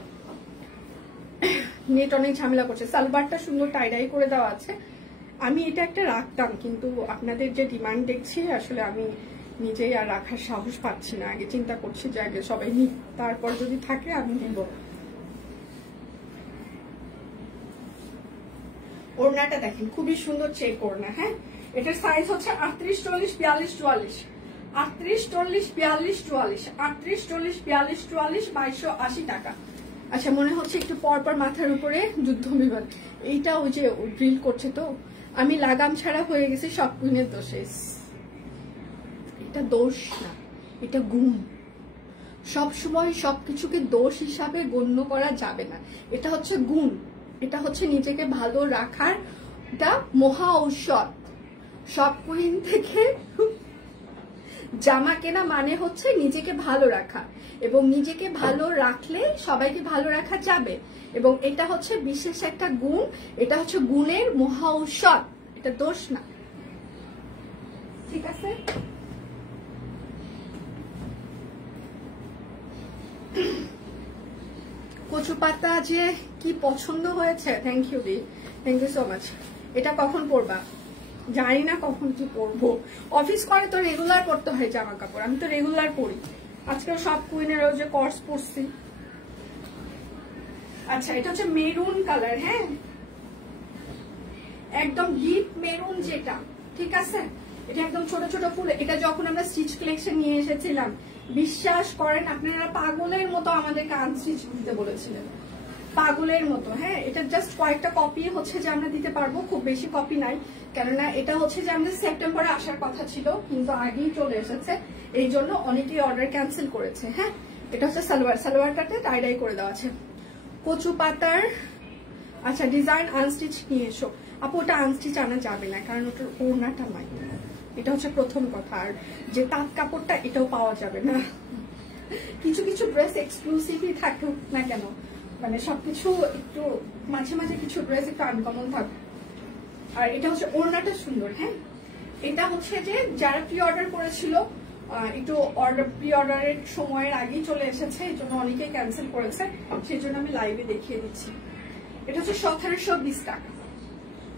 নেট অনেক ঝামেলা করছে। সালোয়ারটা সুন্দর টাইডাই করে দেওয়া আছে। আমি এটা একটা রাখতাম, কিন্তু আপনাদের যে ডিমান্ড দেখছি আসলে আমি নিজেই আর রাখার সাহস পাচ্ছি না। আগে চিন্তা করছি যে আগে সবাই নিক, তারপর যদি থাকে আমি নিব। ওড়নাটা দেখেন খুবই সুন্দর চেক ওড়না। হ্যাঁ, এটার সাইজ হচ্ছে 38, 40, 42, 44, 38, 40, 42, 44, 38, 40, 42, 44, 2280 টাকা। আচ্ছা, মনে হচ্ছে একটু পরপর মাথার উপরে যুদ্ধ বিমান। এইটা ওই যে ড্রিল করছে, তো আমি লাগাম ছাড়া হয়ে গেছি সব কুইনের দোষে। এটা দোষ না, এটা গুণ। সব সময় সবকিছুকে দোষ হিসাবে গণ্য করা যাবে না। এটা হচ্ছে গুণ, এটা হচ্ছে নিজেকে ভালো রাখার এটা মহা ঔষধ। সব কুইন থেকে জামা কেনা মানে হচ্ছে নিজেকে ভালো রাখা, এবং নিজেকে ভালো রাখলে সবাইকে ভালো রাখা যাবে, এবং এটা হচ্ছে বিশেষ একটা গুণ, এটা হচ্ছে গুণের মহা ঔষধ, এটা দোষ না, ঠিক আছে? কচু পাতা যে কি পছন্দ হয়েছে, থ্যাংক ইউ দি, থ্যাংক ইউ সো মাচ। এটা কখন পরবা? জানি না কখন কি পরবো, অফিস করে তো রেগুলার পরতে হয় জামা কাপড়, আমি তো রেগুলার পরি, আজকে সব কুইনের যে কোর্স পরছি। আচ্ছা, এটা হচ্ছে মেরুন কালার, হ্যাঁ একদম ডিপ মেরুন যেটা, ঠিক আছে? এটা একদম ছোট ছোট ফুল। এটা যখন আমরা স্টিচ কালেকশন নিয়ে এসেছিলাম, বিশ্বাস করেন আপনারা পাগলের মতো আমাদেরকে আনস্টিচ দিতে বলেছিলেন, পাগলের মতো। হ্যাঁ, এটা জাস্ট কয়েকটা কপি হচ্ছে যে আমরা দিতে পারবো, খুব বেশি কপি নাই, কেননা এটা হচ্ছে যে আমাদের সেপ্টেম্বরে আসার কথা ছিল কিন্তু আগেই চলে এসেছে, এই জন্য অনেকেই অর্ডার ক্যান্সেল করেছে। হ্যাঁ, এটা হচ্ছে সালোয়ার, সালোয়ারটাতে টাই ডাই করে দেওয়া আছে। কচু পাতার আচ্ছা ডিজাইন আনস্টিচ নিয়ে এসো। আপু ওটা আনস্টিচ আনা যাবে না, কারণ ওটার ওড়নাটা নাই, এটা হচ্ছে প্রথম কথা। আর যে তাঁত কাপড়টা এটাও পাওয়া যাবে না। কিছু কিছু ড্রেস এক্সক্লুসিভই থাকুক না কেন, মানে সবকিছু একটু মাঝে মাঝে কিছু ড্রেস একটু আনকমন থাকবে। আর এটা হচ্ছে ওড়নাটা সুন্দর। হ্যাঁ, এটা হচ্ছে যে যারা প্রি অর্ডার করেছিল একটু প্রি অর্ডারের সময়ের আগেই চলে এসেছে, এই জন্য অনেকেই ক্যান্সেল করেছে, সেই জন্য আমি লাইভে দেখিয়ে দিচ্ছি। এটা হচ্ছে 1720 টাকা,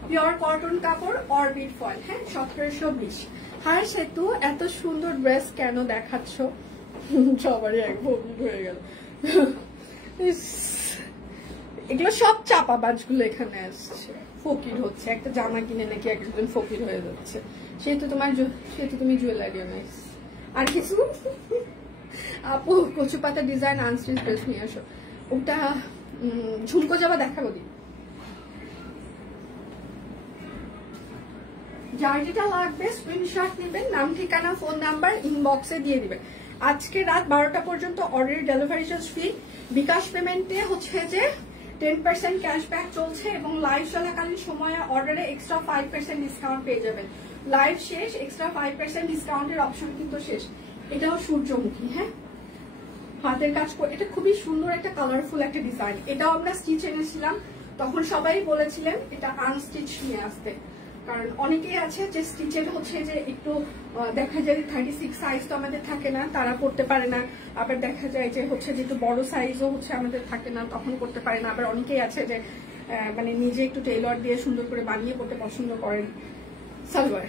পিওর কটন কাপড় অরবিট ফয়েল। হ্যাঁ, 1720। হ্যাঁ সেতু, এত সুন্দর ড্রেস কেন দেখাচ্ছ? সবারই এক ভবিল হয়ে গেল। এগুলো সব চাপাবাজগুলো এখানে আসছে, ফকির হচ্ছে, একটা জামা কিনে নাকি একজন ফকির হয়ে যাচ্ছে। সেহেতু তুমি জুয়েলারিও নাই। আর কিছু আপু কচু পাতা ডিজাইন আনস্টিচ ড্রেস নিয়ে আসো। ওটা ঝুমকো যাবা দেখাবো দি। যার যেটা লাগবে স্ক্রিনশট নেবেন, নাম ঠিকানা ফোন নাম্বার ইনবক্সে দিয়ে দিবেন। আজকে রাত 12টা পর্যন্ত অর্ডার ডেলিভারি চার্জ ফ্রি। বিকাশ পেমেন্টে হচ্ছে যে 10% ক্যাশব্যাক চলছে, এবং লাইভ চলাকালীন সময়ে অর্ডারে এক্সট্রা 5% ডিসকাউন্ট পেয়ে যাবেন। লাইভ শেষ, এক্সট্রা 5% ডিসকাউন্টের অপশন কিন্তু শেষ। এটাও সূর্যমুখী। হ্যাঁ, হাতের কাজ করে, এটা খুবই সুন্দর একটা কালারফুল একটা ডিজাইন। এটাও আমরা স্টিচ এনেছিলাম, তখন সবাই বলেছিলেন এটা আনস্টিচ নিয়ে আসতে, কারণ অনেকেই আছে যে স্টিচের হচ্ছে যে একটু দেখা যায় 36 সাইজ তো আমাদের থাকে না, তারা পড়তে পারে না। আবার দেখা যায় যে হচ্ছে যে একটু বড় সাইজও হচ্ছে আমাদের থাকে না, তখন করতে পারে না। আবার অনেকেই আছে যে মানে নিজে একটু টেইলর দিয়ে সুন্দর করে বানিয়ে পড়তে পছন্দ করেন। সালোয়ার,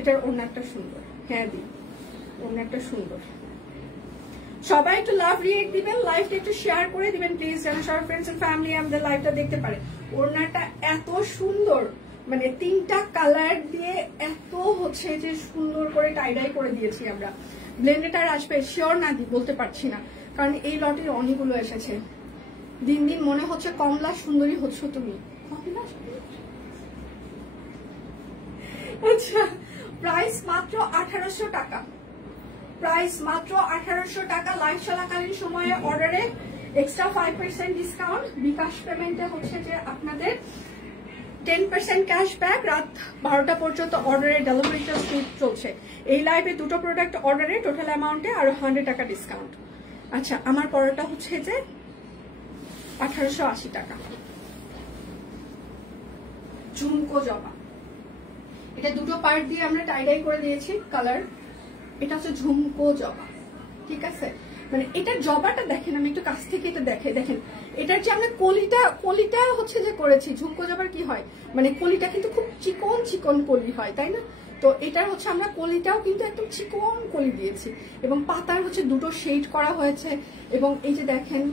এটার ওড়নাটা সুন্দর। হ্যাঁ দি, ওড়নাটা সুন্দর। সবাই একটু লাভ রিয়েক্ট দিবেন, লাইভটা একটু শেয়ার করে দিবেন প্লিজ, যেন সবার ফ্রেন্ডস এন্ড ফ্যামিলি আমাদের লাইভটা দেখতে পারে। ওড়নাটা এত সুন্দর, মানে 3টা কালার দিয়ে এত হচ্ছে যে সুন্দর করে টাইডাই করে দিয়েছি আমরা। ব্লেন্ডেড আর আসবে শিওর না দি, বলতে পারছি না, কারণ এই লটে অনেকগুলো এসেছে। দিন দিন মনে হচ্ছে কমলা সুন্দরী হচ্ছ তুমি। আচ্ছা, প্রাইস মাত্র 1800 টাকা, প্রাইস মাত্র 1800 টাকা। লাইভ চলাকালীন সময়ে অর্ডারে এক্সট্রা 5% ডিসকাউন্ট। বিকাশ পেমেন্টে হচ্ছে যে আপনাদের 10% ক্যাশব্যাক। রাত 12টা পর্যন্ত অর্ডারে ডেলিভারি চার্জ ফ্রি চলছে। এই লাইভে দুটো প্রোডাক্ট অর্ডারে টোটাল অ্যামাউন্টে আরো 100 টাকা ডিসকাউন্ট। আচ্ছা, আমার পড়াটা হচ্ছে যে 1880 টাকা। ঝুমকো জবা, এটা দুটো পার্ট দিয়ে আমরা টাইডাই করে দিয়েছি কালার। এটা হচ্ছে ঝুমকো জবা, ঠিক আছে? মানে এটার জবাটা দেখেন, আমি একটু কাছ থেকে এটা দেখেন, এটার যে আমরা কলিটা হচ্ছে যে করেছি। ঝুমকো জবার কি হয়, মানে কলিটা কিন্তু খুব চিকন চিকন কলি হয়, তাই না? তো এটার হচ্ছে আমরা কলিটাও কিন্তু একদম চিকন কলি দিয়েছি, এবং পাতার হচ্ছে দুটো শেড করা হয়েছে। এবং এই যে দেখেন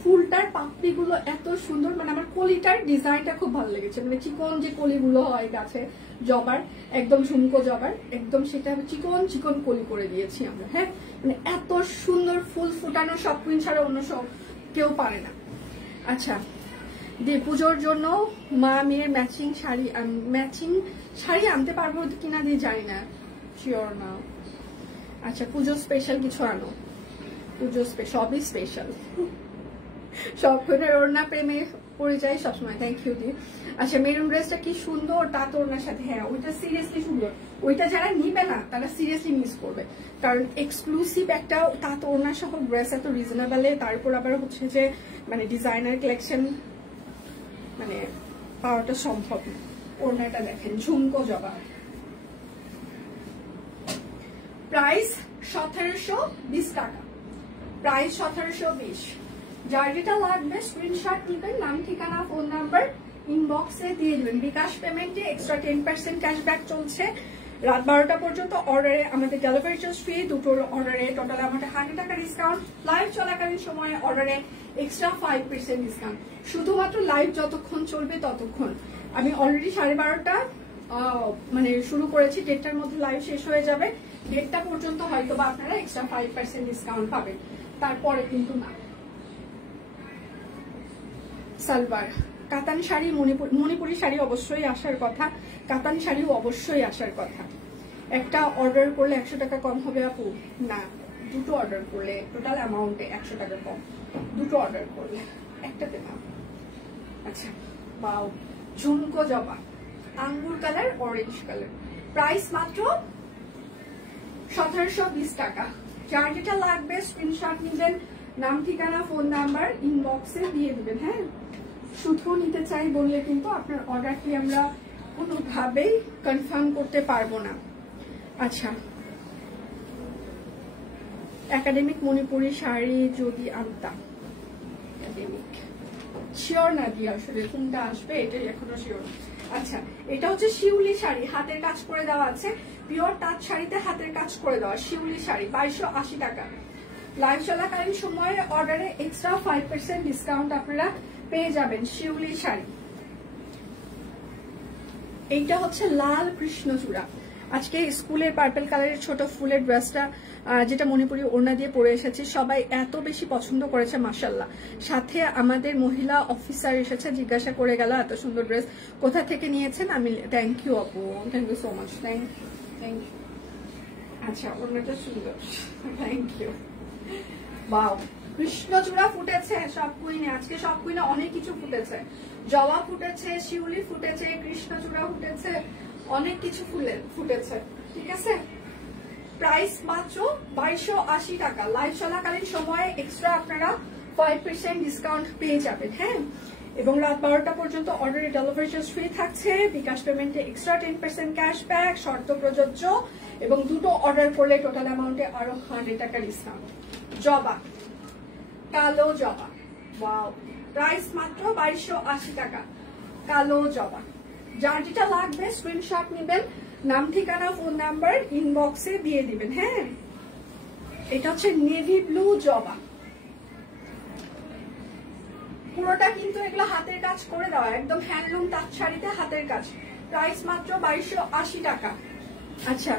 ফুলটার পাপড়িগুলো এত সুন্দর, মানে আমার কলিটার ডিজাইনটা খুব ভালো লেগেছে। মানে চিকন যে কলিগুলো হয় গাছে জবার, একদম ঝুমকো জবার, একদম সেটা চিকন চিকন কলি করে দিয়েছি আমরা। হ্যাঁ, মানে এত সুন্দর ফুল ফুটানো সব কুইন ছাড়া অন্য সব কেউ পারে না। আচ্ছা, দিয়ে পুজোর জন্য মা মেয়ের ম্যাচিং শাড়ি আনতে পারবো কিনা দিয়ে জানি না, শিওর না। আচ্ছা, পুজো স্পেশাল কিছু আনো, পুজো সবই স্পেশাল। সব ওড়না প্রেমে পড়ে যায় সবসময়। থ্যাংক ইউ দি। আচ্ছা, মেরুন ড্রেসটা কি সুন্দর, তা তো ওড়নার সাথে। হ্যাঁ, ওইটা সিরিয়াসলি সুন্দর। ওইটা যারা নিবে না তারা সিরিয়াসলি মিস করবে, কারণ এক্সক্লুসিভ একটা তাঁত ওড়না সহ ড্রেস এত রিজনেবলে, তারপর আবার হচ্ছে যে মানে ডিজাইনার কালেকশন মানে পাওয়াটা সম্ভব না। ওড়নাটা দেখেন ঝুমকো জবা, প্রাইস 1720 টাকা, প্রাইস 1720। যার যেটা লাগবে স্ক্রিনশট নিবেন, নাম ঠিকানা ফোন নাম্বার ইনবক্সে দিয়ে দিবেন। বিকাশ পেমেন্টে এক্সট্রা 10% ক্যাশব্যাক চলছে রাত 12টা পর্যন্ত। অর্ডারে আমাদের ডেলিভারি চার্জ ফ্রি, দুটোর অর্ডারে টোটাল অ্যামাউন্টে 100 টাকা ডিসকাউন্ট। লাইভ চলাকালীন সময়ে অর্ডারে এক্সট্রা 5% ডিসকাউন্ট, শুধুমাত্র লাইভ যতক্ষণ চলবে ততক্ষণ। আমি অলরেডি 12:30টা মানে শুরু করেছি, 1:00টার মধ্যে লাইভ শেষ হয়ে যাবে। 1:00টা পর্যন্ত হয়তো বা আপনারা এক্সট্রা 5% ডিসকাউন্ট পাবেন, তারপরে কিন্তু না। সালবার কাতান শাড়ি, মণিপুরি শাড়ি অবশ্যই আসার কথা, কাতান শাড়িও অবশ্যই আসার কথা। একটা অর্ডার করলে 100 টাকা কম হবে আপু? না, দুটো অর্ডার করলে টোটাল অ্যামাউন্টে 100 টাকা কম, দুটো অর্ডার করলে, একটাতে না। আচ্ছা, বাও ঝুমকো জবা, আঙ্গুর কালার, অরেঞ্জ কালার, প্রাইস মাত্র 1720 টাকা। যার যেটা লাগবে স্ক্রিনশট নিবেন, নাম ঠিকানা ফোন নাম্বার ইনবক্সে দিয়ে দিবেন। হ্যাঁ, শুধু নিতে চাই বললে কিন্তু আপনার অর্ডারটি আমরা কোনোভাবেই কনফার্ম করতে পারবো না। আচ্ছা, একাডেমিক মণিপুরি শাড়ি যদি আনতাম, একাডেমিক শিওর না দিয়ে আসলে কোনটা আসবে এটাই এখনো শিওর। আচ্ছা, এটা হচ্ছে শিউলি শাড়ি, হাতের কাজ করে দেওয়া আছে, পিওর তাঁত শাড়িতে হাতের কাজ করে দেওয়া শিউলি শাড়ি, 2280 টাকা। লাইভ চলাকালীন সময়ে অর্ডারে এক্সট্রা 5% ডিসকাউন্ট আপনারা পেয়ে যাবেন। শিউলি শাড়ি, এইটা হচ্ছে লাল কৃষ্ণচূড়া। আজকে স্কুলের পার্পল কালারের ছোট ফুলের ড্রেসটা যেটা মণিপুরি ওড়না দিয়ে পরে এসেছি, সবাই এত বেশি পছন্দ করেছে মাশাআল্লাহ। সাথে আমাদের মহিলা অফিসার এসেছে, জিজ্ঞাসা করে গেল এত সুন্দর ড্রেস কোথা থেকে নিয়েছেন। আমি থ্যাংক ইউ আপু, thank you so much, thank you. আচ্ছা, ওড়নাটা সুন্দর, থ্যাংক ইউ। বাও, কৃষ্ণচূড়া ফুটেছে সব কুইনে, আজকে সব কুইনে অনেক কিছু ফুটেছে, জবা ফুটেছে, শিউলি ফুটেছে, কৃষ্ণচূড়া ফুটেছে, অনেক কিছু ফুটেছে। ঠিক আছে, প্রাইস মাত্র 2280 টাকা। লাইভ চলাকালীন সময়ে এক্সট্রা আপনারা 5% ডিসকাউন্ট পেয়ে যাবেন। হ্যাঁ, এবং রাত 12টা পর্যন্ত অর্ডারে ডেলিভারি চার্জ ফ্রি থাকছে, বিকাশ পেমেন্টে এক্সট্রা 10% ক্যাশব্যাক শর্ত প্রযোজ্য, এবং দুটো অর্ডার করলে টোটাল অ্যামাউন্টে আরো 100 টাকা ডিসকাউন্ট। জবা, কালো জবা, ওয়াও, প্রাইস মাত্র 2280 টাকা, কালো জবা। যার যেটা লাগবে স্ক্রিনশট নেবেন, নাম ঠিকানা ফোন নাম্বার ইনবক্সে দিয়ে দিবেন। হ্যাঁ, এটা হচ্ছে নেভি ব্লু জবা, পুরোটা কিন্তু এগুলো হাতের কাজ করে দেওয়া, একদম হ্যান্ডলুম তাঁত শাড়িতে হাতের কাজ, প্রাইস মাত্র 2280 টাকা। আচ্ছা,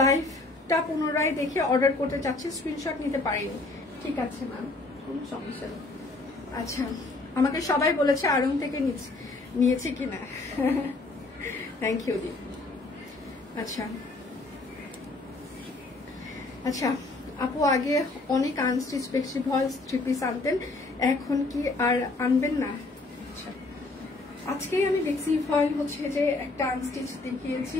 লাইভটা পুনরায় দেখে অর্ডার করতে চাচ্ছি, স্ক্রিনশট নিতে পারিনি। ঠিক আছে ম্যাম, কোনো সমস্যা নেই। আচ্ছা, আমাকে সবাই বলেছে আড়ং থেকে নিয়েছি কিনা, থ্যাংক ইউ দি। আচ্ছা আচ্ছা আপু, আগে অনেক আনস্টিচ বেক্সি ভয়েস 3 পিস আনতেন, এখন কি আর আনবেন না? আচ্ছা, আজকেই আমি বেক্সি ভয়েল হচ্ছে যে একটা আনস্টিচ দেখিয়েছি,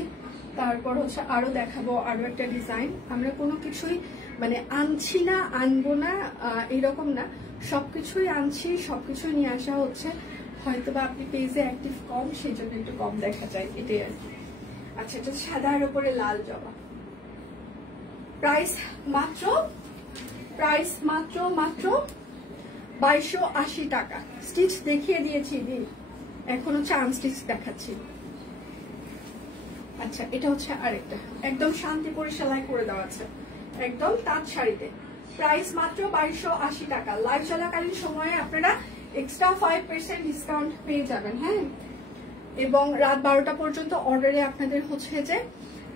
তারপর হচ্ছে আরো দেখাবো আরো একটা ডিজাইন। আমরা কোনো কিছুই মানে আনছি না, আনবো না এরকম না, সবকিছুই আনছি, সবকিছুই নিয়ে আসা হচ্ছে। হয়তোবা আপনি পেজে অ্যাক্টিভ কম, সেই জন্য একটু কম দেখা যায়, এটাই আর কি। আচ্ছা, এটা সাদার উপরে লাল জবা, প্রাইস মাত্র 2280 টাকা। স্টিচ দেখিয়ে দিয়েছি দিন, এখন হচ্ছে আনস্টিচ দেখাচ্ছি। আচ্ছা, এটা হচ্ছে আরেকটা একদম শান্তিপুরি সেলাই করে দেওয়া আছে, একদম তাঁত শাড়িতে, প্রাইস মাত্র 2280 টাকা। লাইভ চলাকালীন সময়ে আপনারা এক্সট্রা 5% ডিসকাউন্ট পেয়ে যাবেন। হ্যাঁ, এবং রাত 12টা পর্যন্ত অর্ডারে আপনাদের হচ্ছে যে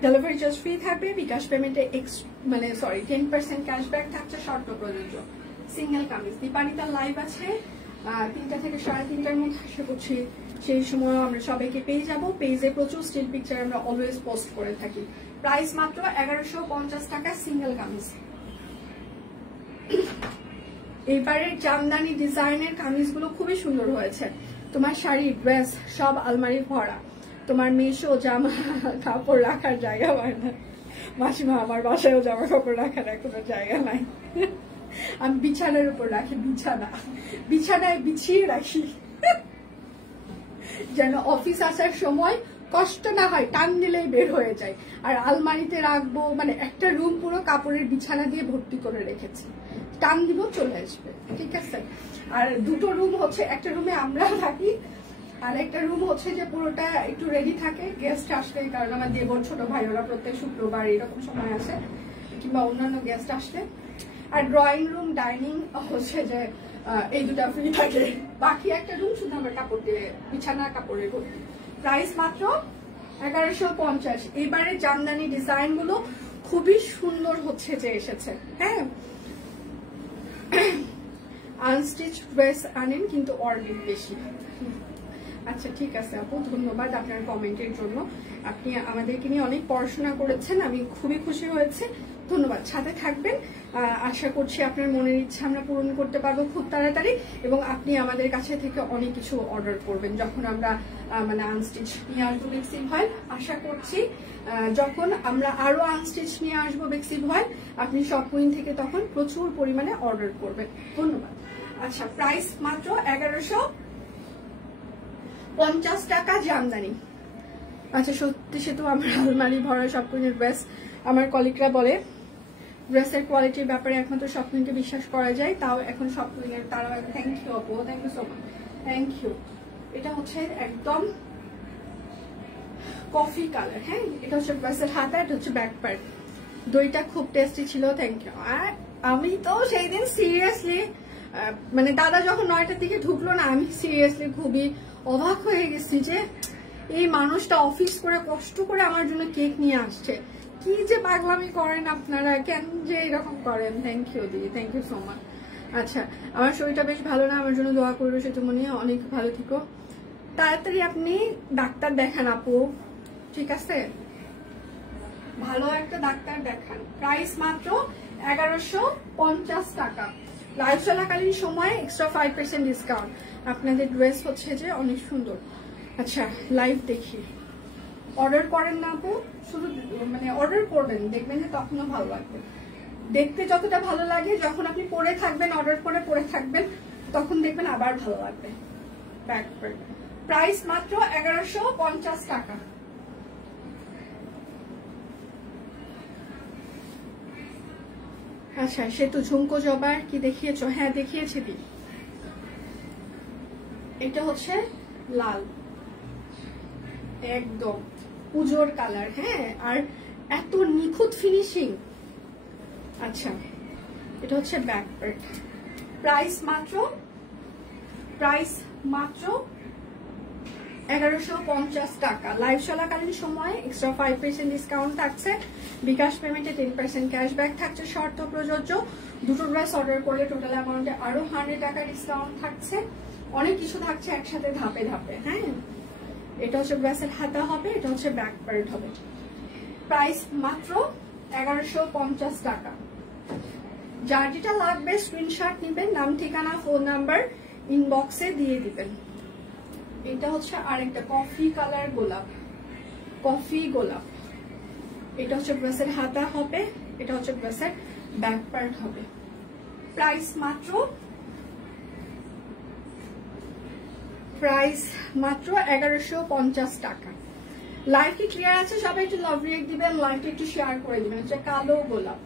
ডেলিভারি চার্জ ফ্রি থাকবে, বিকাশ পেমেন্টে 10% ক্যাশব্যাক থাকছে শর্ত প্রযোজ্য। সিঙ্গেল কামিজ, দীপানিতার লাইভ আছে 3টা থেকে 3:30টার মধ্যে, আশা করছি সেই সময় আমরা সবাইকে পেয়ে যাব। পেজে প্রচুর স্টিল পিকচার আমরা অলওয়েজ পোস্ট করে থাকি। প্রাইস মাত্র 1150 টাকা সিঙ্গেল কামিজ। এবারে জামদানি ডিজাইনের কামিজগুলো খুবই সুন্দর হয়েছে, তোমার শাড়ি ড্রেস সব আলমারি ভরা, তোমার মেশো জামা কাপড় রাখার জায়গা হয় না। মাসিমা আমার বাসায়ও জামা কাপড় রাখার কোনো জায়গা নাই, আমি বিছানার উপর রাখি, বিছানায় বিছিয়ে রাখি যেন অফিস আসার সময় কষ্ট না হয়, টান দিলেই বের হয়ে যায়। আর আলমারিতে রাখবো, মানে একটা রুম পুরো কাপড়ের বিছানা দিয়ে ভর্তি করে রেখেছি, টান দিব চলে আসবে, ঠিক আছে। আর দুটো রুম হচ্ছে, একটা রুমে আমরা থাকি আর একটা রুম হচ্ছে যে পুরোটা একটু রেডি থাকে গেস্ট আসলে, কারণ আমার দেবর ছোট ভাই ওরা প্রত্যেক শুক্রবার এরকম সময় আসে, কিংবা অন্যান্য গেস্ট আসলে। আর ড্রয়িং রুম, ডাইনিং হচ্ছে যে এই দুটা ফ্রি থাকে, বাকি একটা রুম শুধু আমরা কাপড় দিয়ে বিছানা কাপড়ে ভর্তি। প্রাইস মাত্র 1150। এবারে জামদানি ডিজাইন গুলো খুবই সুন্দর হচ্ছে যে এসেছে, হ্যাঁ। আনস্টিচ ড্রেস আনেন কিন্তু অর্ডার বেশি। আচ্ছা ঠিক আছে আপু, ধন্যবাদ আপনার কমেন্টের জন্য। আপনি আমাদেরকে নিয়ে অনেক পড়াশোনা করেছেন, আমি খুবই খুশি হয়েছে, ধন্যবাদ। সাথে থাকবেন, আশা করছি আপনার মনের ইচ্ছা আমরা পূরণ করতে পারবো খুব তাড়াতাড়ি, এবং আপনি আমাদের কাছে থেকে অনেক কিছু অর্ডার করবেন যখন আমরা মানে আনস্টিচ নিয়ে আসবো বেক্সি ভয়েল। আশা করছি যখন আমরা আরো আনস্টিচ নিয়ে আসবো বেক্সি ভয়েল, আপনি শপ কুইন থেকে তখন প্রচুর পরিমাণে অর্ডার করবেন। ধন্যবাদ। আচ্ছা প্রাইস মাত্র 1150 টাকা জামদানি। আচ্ছা সত্যি সে তো আমার আলমারি ভরা শপ কুইনের ড্রেস। আমার কলিগরা বলে ড্রেসের কোয়ালিটির ব্যাপারে একমাত্র শপ কুইনকে বিশ্বাস করা যায়, তাও এখন শপ কুইনের তারা। থ্যাংক ইউ আপু, thank you so much, thank you. এটা হচ্ছে একদম কফি কালার, হ্যাঁ। এটা হচ্ছে ড্রেসের হাতা, এটা হচ্ছে ব্যাক পার্ট। দইটা খুব টেস্টি ছিল, থ্যাংক ইউ। আর আমি তো সেই দিন সিরিয়াসলি মানে দাদা যখন 9টার দিকে ঢুকলো না, আমি সিরিয়াসলি খুবই অবাক হয়ে গেছি যে এই মানুষটা অফিস করে কষ্ট করে আমার জন্য কেক নিয়ে আসছে। কি যে পাগলামি করেন আপনারা, কেন যে এরকম করেন। থ্যাংক ইউ দিদি, থ্যাংক ইউ সো মাচ। আচ্ছা আমার শরীরটা বেশ ভালো না, আমার জন্য দোয়া করবো, সেটা মনে অনেক ভালো থেকো। তাড়াতাড়ি আপনি ডাক্তার দেখান আপু, ঠিক আছে, ভালো একটা ডাক্তার দেখান। প্রাইস মাত্র 1150 টাকা। লাইভ চলাকালীন সময় এক্সট্রা 5% ডিসকাউন্ট। আপনাদের ড্রেস হচ্ছে যে অনেক সুন্দর। আচ্ছা লাইভ দেখি, অর্ডার করেন না আপু, শুধু মানে অর্ডার করবেন, দেখবেন যে তখনও ভালো লাগবে। দেখতে যতটা ভালো লাগে, যখন আপনি পরে থাকবেন, অর্ডার করে পরে থাকবেন, তখন দেখবেন আবার ভালো লাগবে। প্রাইস মাত্র 1150 টাকা। আচ্ছা সে তো ঝুমকো জবার কি দেখিয়েছো? হ্যাঁ দেখিয়েছি দি। এটা হচ্ছে লাল, একদম উজ্জ্বল কালার, হ্যাঁ, আর এত নিখুঁত ফিনিশিং। আচ্ছা এটা হচ্ছে ব্যাক পার্ট। প্রাইস মাত্র 1150 টাকা। লাইভ চলাকালীন সময় এক্সট্রা 5% ডিসকাউন্ট থাকছে, বিকাশ পেমেন্টে 10% ক্যাশব্যাক থাকছে, শর্ত প্রযোজ্য। দুটো ড্রেস অর্ডার করলে টোটাল অ্যামাউন্টে আরো 100 টাকা ডিসকাউন্ট থাকছে। অনেক কিছু থাকছে একসাথে ধাপে ধাপে, হ্যাঁ। এটা হচ্ছে ড্রেসের হাতা হবে, এটা হচ্ছে ব্যাক পার্ট হবে। প্রাইস মাত্র 1150 টাকা। যার যেটা লাগবে স্ক্রিনশট নিবেন, নাম ঠিকানা ফোন নাম্বার ইনবক্সে দিয়ে দিবেন। এটা হচ্ছে আরেকটা কফি কালার গোলাপ, কফি গোলাপ। এটা হচ্ছে ড্রেসের হাতা হবে, এটা হচ্ছে ড্রেসের ব্যাক পার্ট হবে। প্রাইস মাত্র 1150 টাকা। লাইভটি ক্লিয়ার আছে? সবাই একটু লাভ রিয়েক্ট দিবেন, লাইভটি একটু শেয়ার করে দিবেন। হচ্ছে কালো গোলাপ,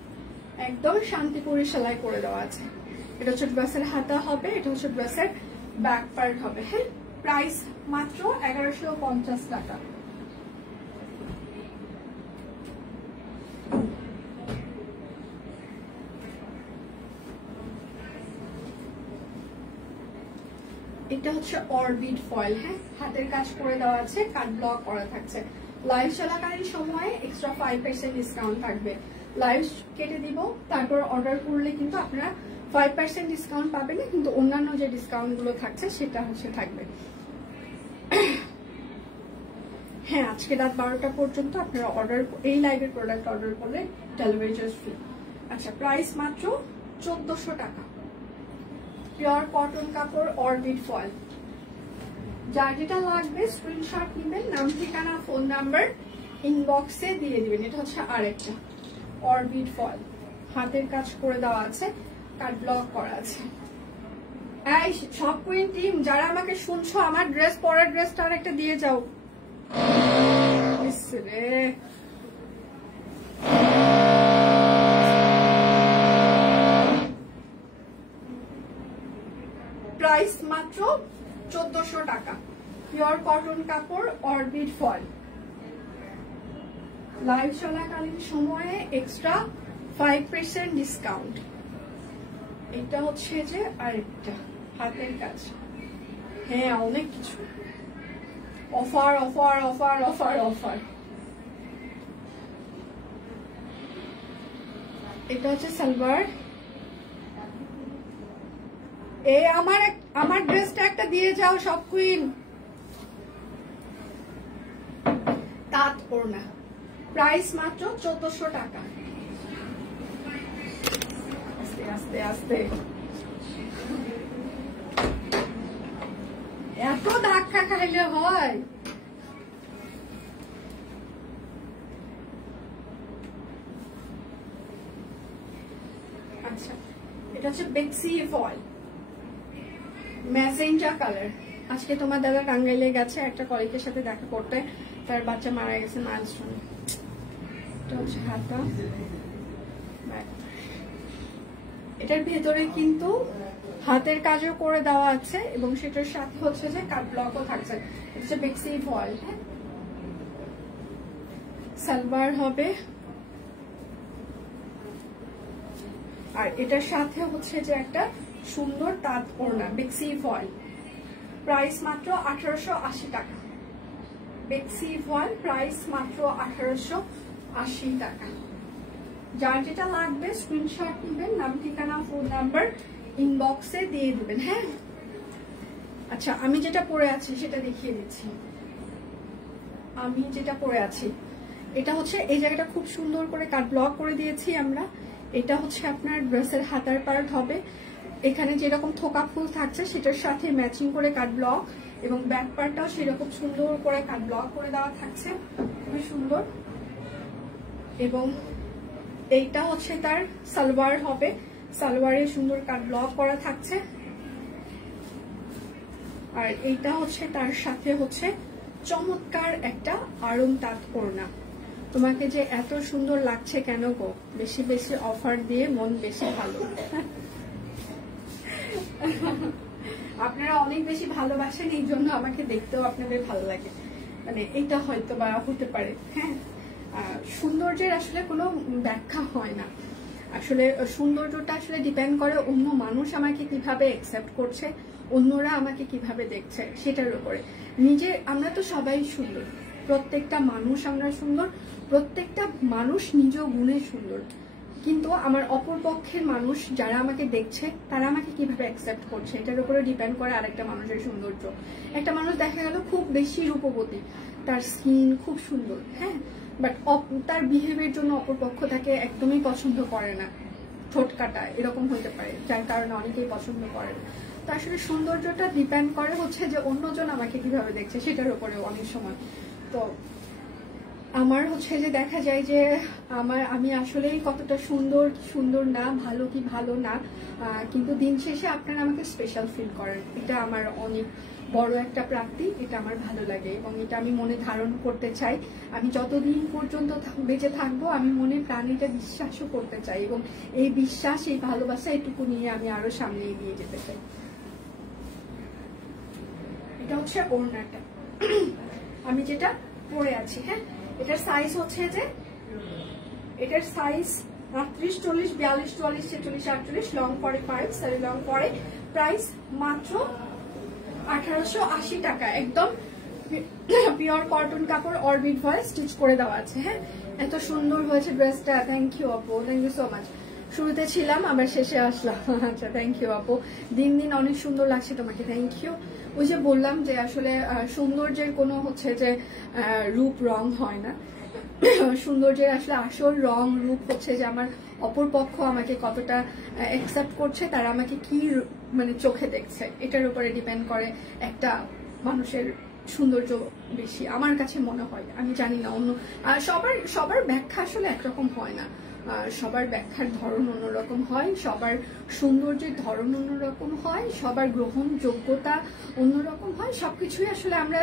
একদম শান্তিপুরি সেলাই করে দেওয়া আছে। এটা হচ্ছে ড্রেসের হাতা হবে, এটা হচ্ছে ড্রেসের ব্যাক পার্ট হবে, হ্যাঁ। প্রাইস মাত্র 1150 টাকা। এটা হচ্ছে অরবিট ফয়েল, হ্যাঁ, হাতের কাজ করে দেওয়া আছে, কাট ব্লক করা থাকছে। লাইভ চলাকালীন সময়ে এক্সট্রা 5% ডিসকাউন্ট থাকবে। লাইভ কেটে দিব, তারপর অর্ডার করলে কিন্তু আপনারা 5% ডিসকাউন্ট পাবেন না, কিন্তু অন্যান্য যে ডিসকাউন্ট গুলো থাকছে সেটা হচ্ছে থাকবে। হ্যাঁ আজকে রাত 12টা পর্যন্ত আপনারা অর্ডার, এই লাইভের প্রোডাক্ট অর্ডার করলে ডেলিভারি চার্জ ফ্রি। আচ্ছা প্রাইস মাত্র 1400 টাকা। পিওর কটন কাপড় অরবিট ফয়েল। যার যেটা লাগবে স্ক্রিনশট নেবেন, নাম ঠিকানা ফোন নাম্বার ইনবক্সে দিয়ে দিবেন। এটা হচ্ছে আরেকটা অরবিট ফয়েল, হাতের কাজ করে দেওয়া আছে, কাট ব্লক করা আছে। এই সব কুইন টিম যারা আমাকে শুনছো, আমার ড্রেস পরার ড্রেসটা আরেকটা দিয়ে যাও রে। প্রাইস মাত্র 1400 টাকা, পিওর কটন কাপড়, অরবিট ফয়েল। লাইভ চলাকালীন সময়ে এক্সট্রা 5% ডিসকাউন্ট। এটা হচ্ছে যে আরেকটা হাতের কাজ, হ্যাঁ অনেক কিছু offer offer offer offer offer. এটা হচ্ছে সালোয়ার। আমার ড্রেসটা একটা দিয়ে যাও সব কুইন। তাঁত ওড়না, প্রাইস মাত্র 1400 টাকা। আস্তে আস্তে আস্তে, এত ধাক্কা খাইলে হয়? আচ্ছা, এটা হচ্ছে বেক্সি ফয়েল, ম্যাজেন্টা কালার। আজকে তোমার দাদা টাঙ্গাইলে গেছে একটা কলিগের সাথে দেখা করতে, তার বাচ্চা মারা গেছে মাইলস্টোনে। এটা হচ্ছে হাতা। এটার ভেতরে কিন্তু হাতের কাজও করে দেওয়া আছে এবং সেটার সাথে হচ্ছে যে কাট ব্লকও থাকছে। এটা হচ্ছে বেক্সি ফয়েল। হ্যাঁ, সালোয়ার হবে, আর এটার সাথে হচ্ছে যে একটা সুন্দর তাঁত ওড়না, বেক্সি ফয়েল। প্রাইস মাত্র 1880 টাকা। বেক্সি ফয়েল, প্রাইস মাত্র 1880 টাকা। যার যেটা লাগবে স্ক্রিনশট নেবেন, নাম ঠিকানা ফোন নাম্বার ইনবক্সে দিয়ে দিবেন। হ্যাঁ, আচ্ছা আমি যেটা পরে আছি সেটা দেখিয়ে দিচ্ছি। আমি যেটা পরে আছি এটা হচ্ছে, এই জায়গাটা খুব সুন্দর করে কাট ব্লক করে দিয়েছি আমরা। এটা হচ্ছে আপনার ড্রেসের হাতার পার্ট হবে, এখানে যেরকম থোকা ফুল থাকছে সেটার সাথে ম্যাচিং করে কাট ব্লক, এবং ব্যাক পার্টটাও সেরকম সুন্দর করে কাট ব্লক করে দেওয়া থাকছে, খুবই সুন্দর। এবং এইটা হচ্ছে তার সালোয়ার হবে, সালোয়ারে সুন্দর কাট ব্লক করা থাকছে। আর এইটা হচ্ছে তার সাথে হচ্ছে চমৎকার একটা আরং তাঁত ওড়না। তোমাকে যে এত সুন্দর লাগছে কেন গো? বেশি বেশি অফার দিয়ে মন বেশি ভালো। আপনারা অনেক বেশি ভালোবাসেন, এই জন্য আমাকে দেখতেও আপনাদের ভালো লাগে। মানে এটা হয়তো বা হতে পারে। হ্যাঁ, সৌন্দর্যের আসলে কোনো ব্যাখ্যা হয় না। আসলে সৌন্দর্যটা আসলে ডিপেন্ড করে অন্য মানুষ আমাকে কিভাবে অ্যাকসেপ্ট করছে, অন্যরা আমাকে কিভাবে দেখছে সেটার উপরে। আমরা তো সবাই সুন্দর, প্রত্যেকটা মানুষ আমরা সুন্দর, প্রত্যেকটা মানুষ নিজ গুণে সুন্দর। কিন্তু আমার অপর পক্ষের মানুষ যারা আমাকে দেখছে তারা আমাকে কিভাবে অ্যাকসেপ্ট করছে এটার উপরে ডিপেন্ড করে আরেকটা মানুষের সৌন্দর্য। একটা মানুষ দেখা গেল খুব বেশি রূপবতী, তার স্কিন খুব সুন্দর, হ্যাঁ, বাট তার বিহেভিয়ার জন্য অপর পক্ষ তাকে একদমই পছন্দ করে না, ঠোঁট কাটা এরকম হতে পারে, যার কারণে অনেকেই পছন্দ করে না। তো আসলে সৌন্দর্যটা ডিপেন্ড করে হচ্ছে যে অন্যজন আমাকে কিভাবে দেখছে সেটার উপরে অনেক সময়। তো আমার হচ্ছে যে দেখা যায় যে আমি আসলেই কতটা সুন্দর সুন্দর না, ভালো কি ভালো না, কিন্তু দিন শেষে আপনারা আমাকে স্পেশাল ফিল করেন, এটা আমার অনেক বড় একটা প্রাপ্তি, এটা আমার ভালো লাগে এবং এটা আমি মনে ধারণ করতে চাই। আমি যতদিন পর্যন্ত বেঁচে থাকবো আমি মনে প্রাণে এটা বিশ্বাসও করতে চাই এবং এই বিশ্বাস, এই ভালোবাসা এটুকু নিয়ে আমি আরো সামনে এগিয়ে যেতে চাই। এটা হচ্ছে ওড়নাটা আমি যেটা পরে আছি। হ্যাঁ, এটার সাইজ হচ্ছে যে, এটার সাইজ 38, 40, 42, 44, 46, 48, লং 45, সারি লং পরে। প্রাইস মাত্র 1880 টাকা। একদম পিওর কটন কাপড়, অরবিট ভয়েস স্টিচ করে দেওয়া আছে। হ্যাঁ, এত সুন্দর হয়েছে ড্রেসটা। থ্যাংক ইউ আপু, থ্যাংক ইউ সো মাচ। শুরুতে ছিলাম আবার শেষে আসলাম। আচ্ছা, থ্যাংক ইউ আপু, দিন দিন অনেক সুন্দর লাগছে তোমাকে, থ্যাংক ইউ। ওই যে বললাম যে আসলে সৌন্দর্যের কোনো হচ্ছে যে রূপ রং হয় না, সৌন্দর্যের আসলে আসল রং রূপ হচ্ছে যে আমার অপর পক্ষ আমাকে কতটা অ্যাকসেপ্ট করছে, তারা আমাকে কি মানে চোখে দেখছে এটার উপরে ডিপেন্ড করে একটা মানুষের সৌন্দর্য বেশি আমার কাছে মনে হয়। আমি জানি না অন্য সবার ব্যাখ্যা আসলে একরকম হয় না, সবার ব্যাখ্যার ধরন অন্যরকম হয়, সবার সৌন্দর্যের ধরন অন্যরকম হয়, সবার গ্রহণযোগ্যতা অন্যরকম হয়। সবকিছুই আসলে আমরা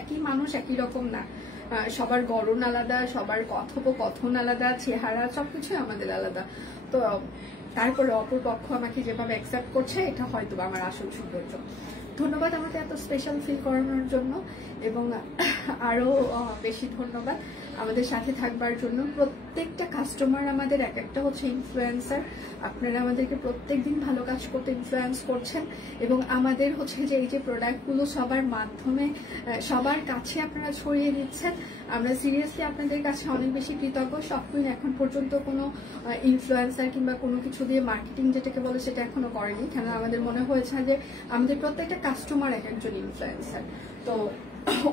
একই মানুষ, একই রকম না। সবার গড়ন আলাদা, সবার কথোপকথন আলাদা, চেহারা সবকিছুই আমাদের আলাদা। তো তারপরে অপরপক্ষ আমাকে যেভাবে অ্যাকসেপ্ট করছে, এটা হয়তো আমার আসল সৌন্দর্য। ধন্যবাদ আমাকে এত স্পেশাল ফিল করানোর জন্য, এবং আরো বেশি ধন্যবাদ আমাদের সাথে থাকবার জন্য। প্রত্যেকটা কাস্টমার আমাদের এক একটা হচ্ছে ইনফ্লুয়েন্সার। আপনারা আমাদেরকে প্রত্যেকদিন ভালো কাজ করতে ইনফ্লুয়েন্স করছেন, এবং আমাদের হচ্ছে যে এই যে প্রোডাক্টগুলো সবার মাধ্যমে সবার কাছে আপনারা ছড়িয়ে দিচ্ছেন। আমরা সিরিয়াসলি আপনাদের কাছে অনেক বেশি কৃতজ্ঞ। সবকিছু এখন পর্যন্ত কোনো ইনফ্লুয়েন্সার কিংবা কোনো কিছু দিয়ে মার্কেটিং যেটাকে বলে সেটা এখনো করেনি, কেন আমাদের মনে হয়েছে যে আমাদের প্রত্যেকটা কাস্টমার এক একজন ইনফ্লুয়েন্সার। তো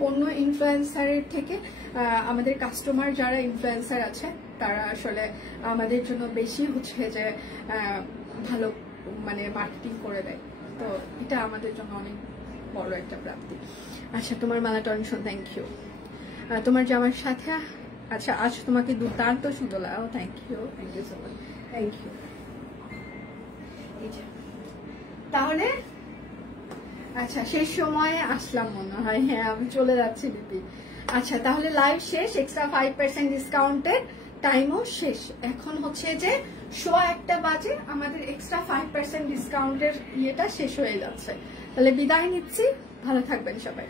অন্য ইনফ্লুয়েন্সারের থেকে আমাদের কাস্টমার যারা ইনফ্লুয়েন্সার আছে তারা আসলে আমাদের জন্য বেশি হচ্ছে যে ভালো মানে মার্কেটিং করে দেয়। তো এটা আমাদের জন্য অনেক বড় একটা প্রাপ্তি। আচ্ছা, তোমার মালাটা অনেক সুন্দর, থ্যাংক ইউ। তোমার জামার সাথে আচ্ছা আজ তোমাকে দুর্দান্ত সুন্দর লাগো, thank you so much, thank you. তাহলে আচ্ছা শেষ সময়ে আসলাম মনে হয়, হ্যাঁ আমি চলে যাচ্ছি দিদি। আচ্ছা তাহলে লাইভ শেষ, এক্সট্রা 5% ডিসকাউন্টের টাইমও শেষ। এখন হচ্ছে যে 1:15 বাজে, আমাদের এক্সট্রা 5% ডিসকাউন্টের ইয়েটা শেষ হয়ে যাচ্ছে। তাহলে বিদায় নিচ্ছি, ভালো থাকবেন সবাই।